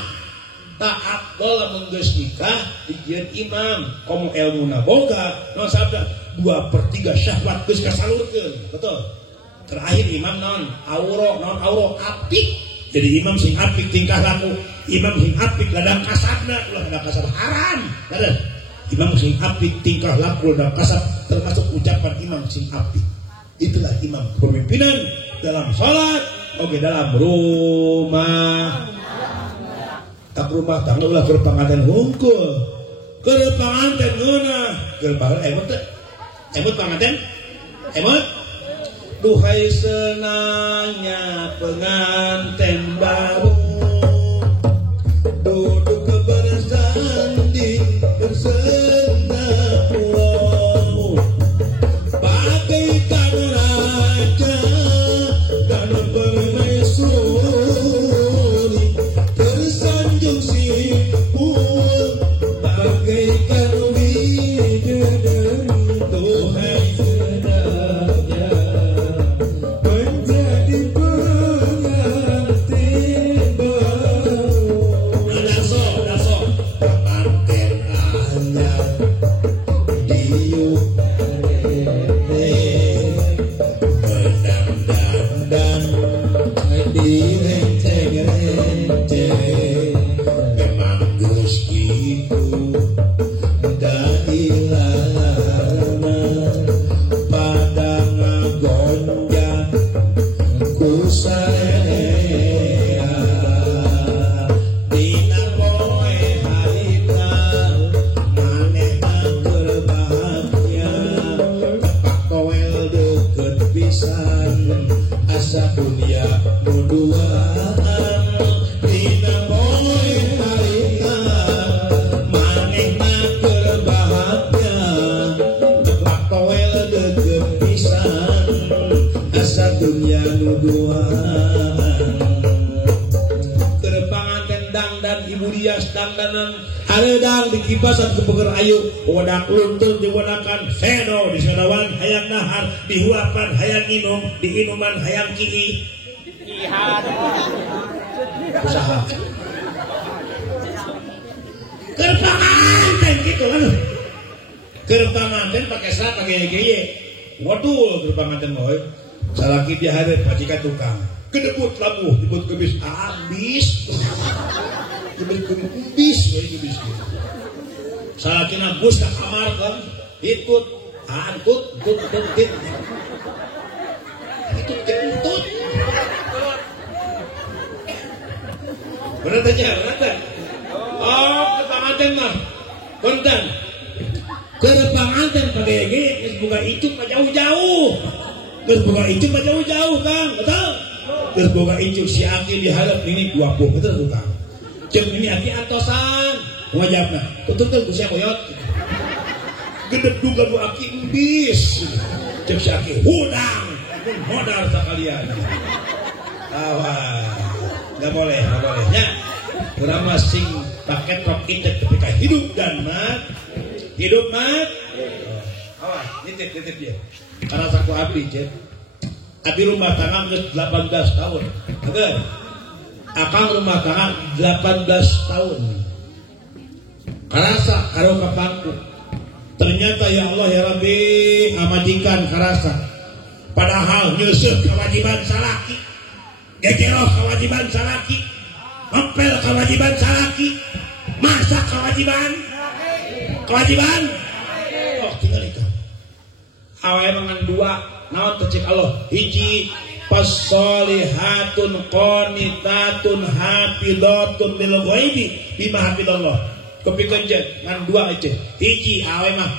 taat lamun geus nikah dijieun imam komo ilmuna boga non sabda 2/3 syahwat geus kasalurkeun betul terakhir imam non auro apik jadi imam sing apik tingkah laku imam sing apik ladang kasabna ulah ladang kasab haram bener imam sing apik tingkah laku ladang kasab termasuk ucapan imam sing apik itulah imam pemimpinan dalam salat oke dalam rumah tak rumah tangga ulah keur panganten hungkul keur panganten geuna keur panganten emot panganten emot duhai senangnya penganten baru duduk bersanding bersenang bagaikan raja dan permaisuri tersanjung sipul bagaikan bidadari Tuhan senangnya menjadi pengantin baru daso pengantin anyar diuk dan direnceng-renceng memang geus kitu dari lama pada ngagonjang ku saya dina poe harita manehna berbahagia tepak toel deukeut pisan asa dunia nuduaan dina poe harita manehna berbahagia tepak toel deukeut pisan asa dunia nuduaan terpanganten dangdan ibu dias dangdanan hareudang di kipasan kepeger ayu wadak luntur diwadakan sedo di sedawan hayang nahar dihuapan hayang minum di inuman hayang kini usaha kerpanganten gitu kan kerpanganten pakai sa pakai geye waduh kerpanganten moy salaki dia hadir pajika tukang kedebut labuh dibut kebis abis dibut kebis kebis salaki nabus ke kamar kan ikut angkut ikut kentut berarti oh kepanganten mah konten kepanganten pakai geye geus buka icuk mah jauh-jauh geus buka icuk mah jauh-jauh Kang betul geus buka icuk si aki diharap ini 20 betul tuh Kang cek ini aki antosan ngajapna betul ku sia koyot gedeg duga bu aki embis cek si aki hudang modal sekalian awas nggak boleh ya kurang masing paket rok itu ketika hidup dan mati awas nitip dia karena saku abdi cek abdi rumah tangga 18 tahun betul akang rumah tangga 18 tahun karasa karo kapangku ternyata ya Allah ya Rabbi amajikan karasa padahal nyusup kewajiban salaki gegeroh kewajiban salaki ngepel kewajiban salaki masak kewajiban oh tinggal itu awalnya mangan 2 naon tecik Allah hiji fasolihatun qonitatun hafidhatun lil ghaibi bima hafidallah kepikeun ngan 2 aja hiji awe mah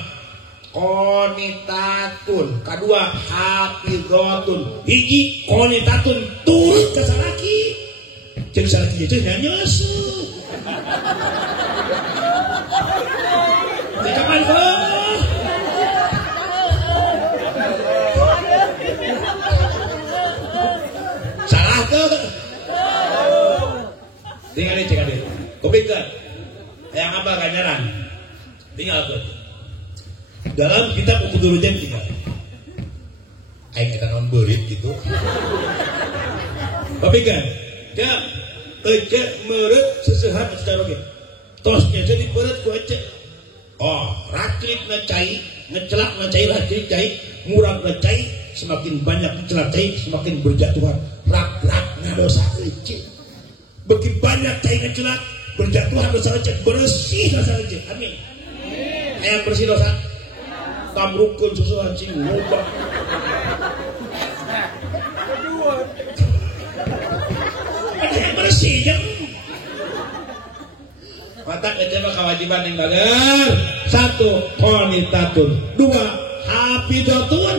qonitatun kadua hafidhatun hiji qonitatun turut ka salaki jeung salaki teh nyanyeusu di kapan tinggal cek adit kopikan yang apa ganjaran tinggal tuh dalam kitab Ukul Durujan tinggal aing kita non berit gitu kopikan ya ece meret sesehat secara oke tosnya jadi berat ku ece racik ngecai ngecelak ngecai racik cai murah ngecai semakin banyak ngecelak cai semakin berjatuhan rak dosa ece bagi banyak cai ngecelak berjatuhan dosa ece bersih dosa ece amin ayam bersih dosa tamrukun susu hancing ngubah ayam bersih ya mata kecewa kewajiban yang bagar 1 qanitatun 2 hafidhatun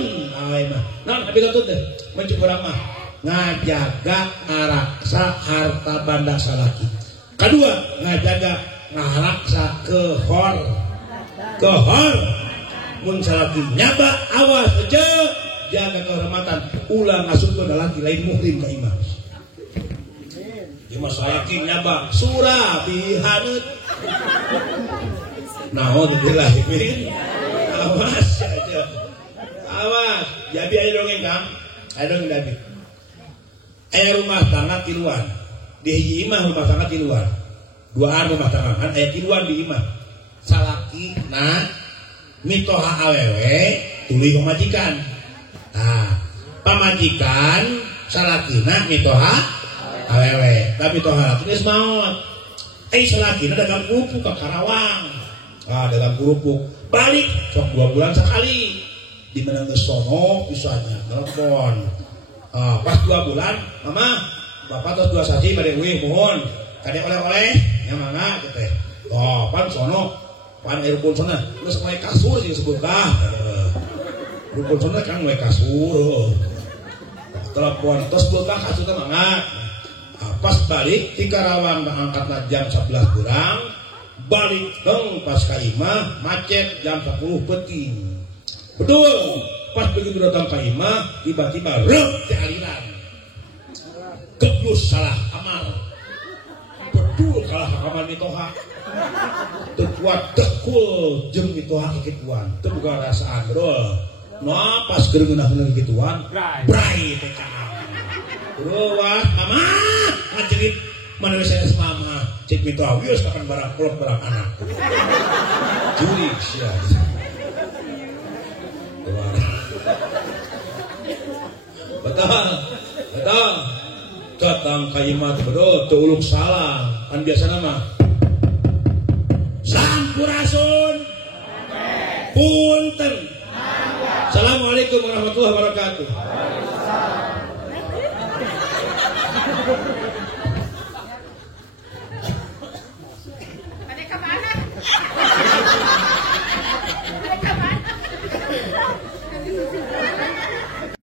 non hafidhatun deh mencukurang mah ngajaga ngaraksa harta banda salaki kedua ngajaga ngaraksa kehor mun salaki nyaba awas aja jaga kehormatan ulah ngasukeun lalaki lain muhrim ka imam masalah nyaba surah bihanet naudzubillah awas aja awas jadi ayo dongeng kang ayo dongeng David ayo rumah tangga tiluan di hiji imah rumah tangga tiluan 2 rumah tangga kan aya tiluan di imah salaki na mitoha awewe tuluy pamajikan pamajikan salakina mitoha awewe tapi toharat geus maot salakina dagang kerupuk ke Karawang dagang kerupuk balik sok 2 bulan sekali di mana geus sono pisahnya nelpon pas 2 bulan mama bapak tos 2 saji bade eueuh mohon kade oleh-oleh nya mangga teh pan sono pan airpun sana geus moe kasur sing sebut kah rukun sana kan moe kasur telepon tos beukah kasur teh mangga pas balik di Karawang angkatna jam 11 kurang balik pas ka imah macet jam 10 peting betul pas begitu datang ka imah tiba-tiba rep teh aliran geblus salah amal betul kalah amal mitoha teu kuat tekul jeung mitoha kikituan teu boga rasaan bro pas keur ngeunah kikituan brai teh wah mama ngajerit mana saya mama cek minta awios akan barang kolok barang anak juri sia betul datang ka imah bro teu uluk salah kan biasana mah sampurasun punten assalamualaikum warahmatullahi wabarakatuh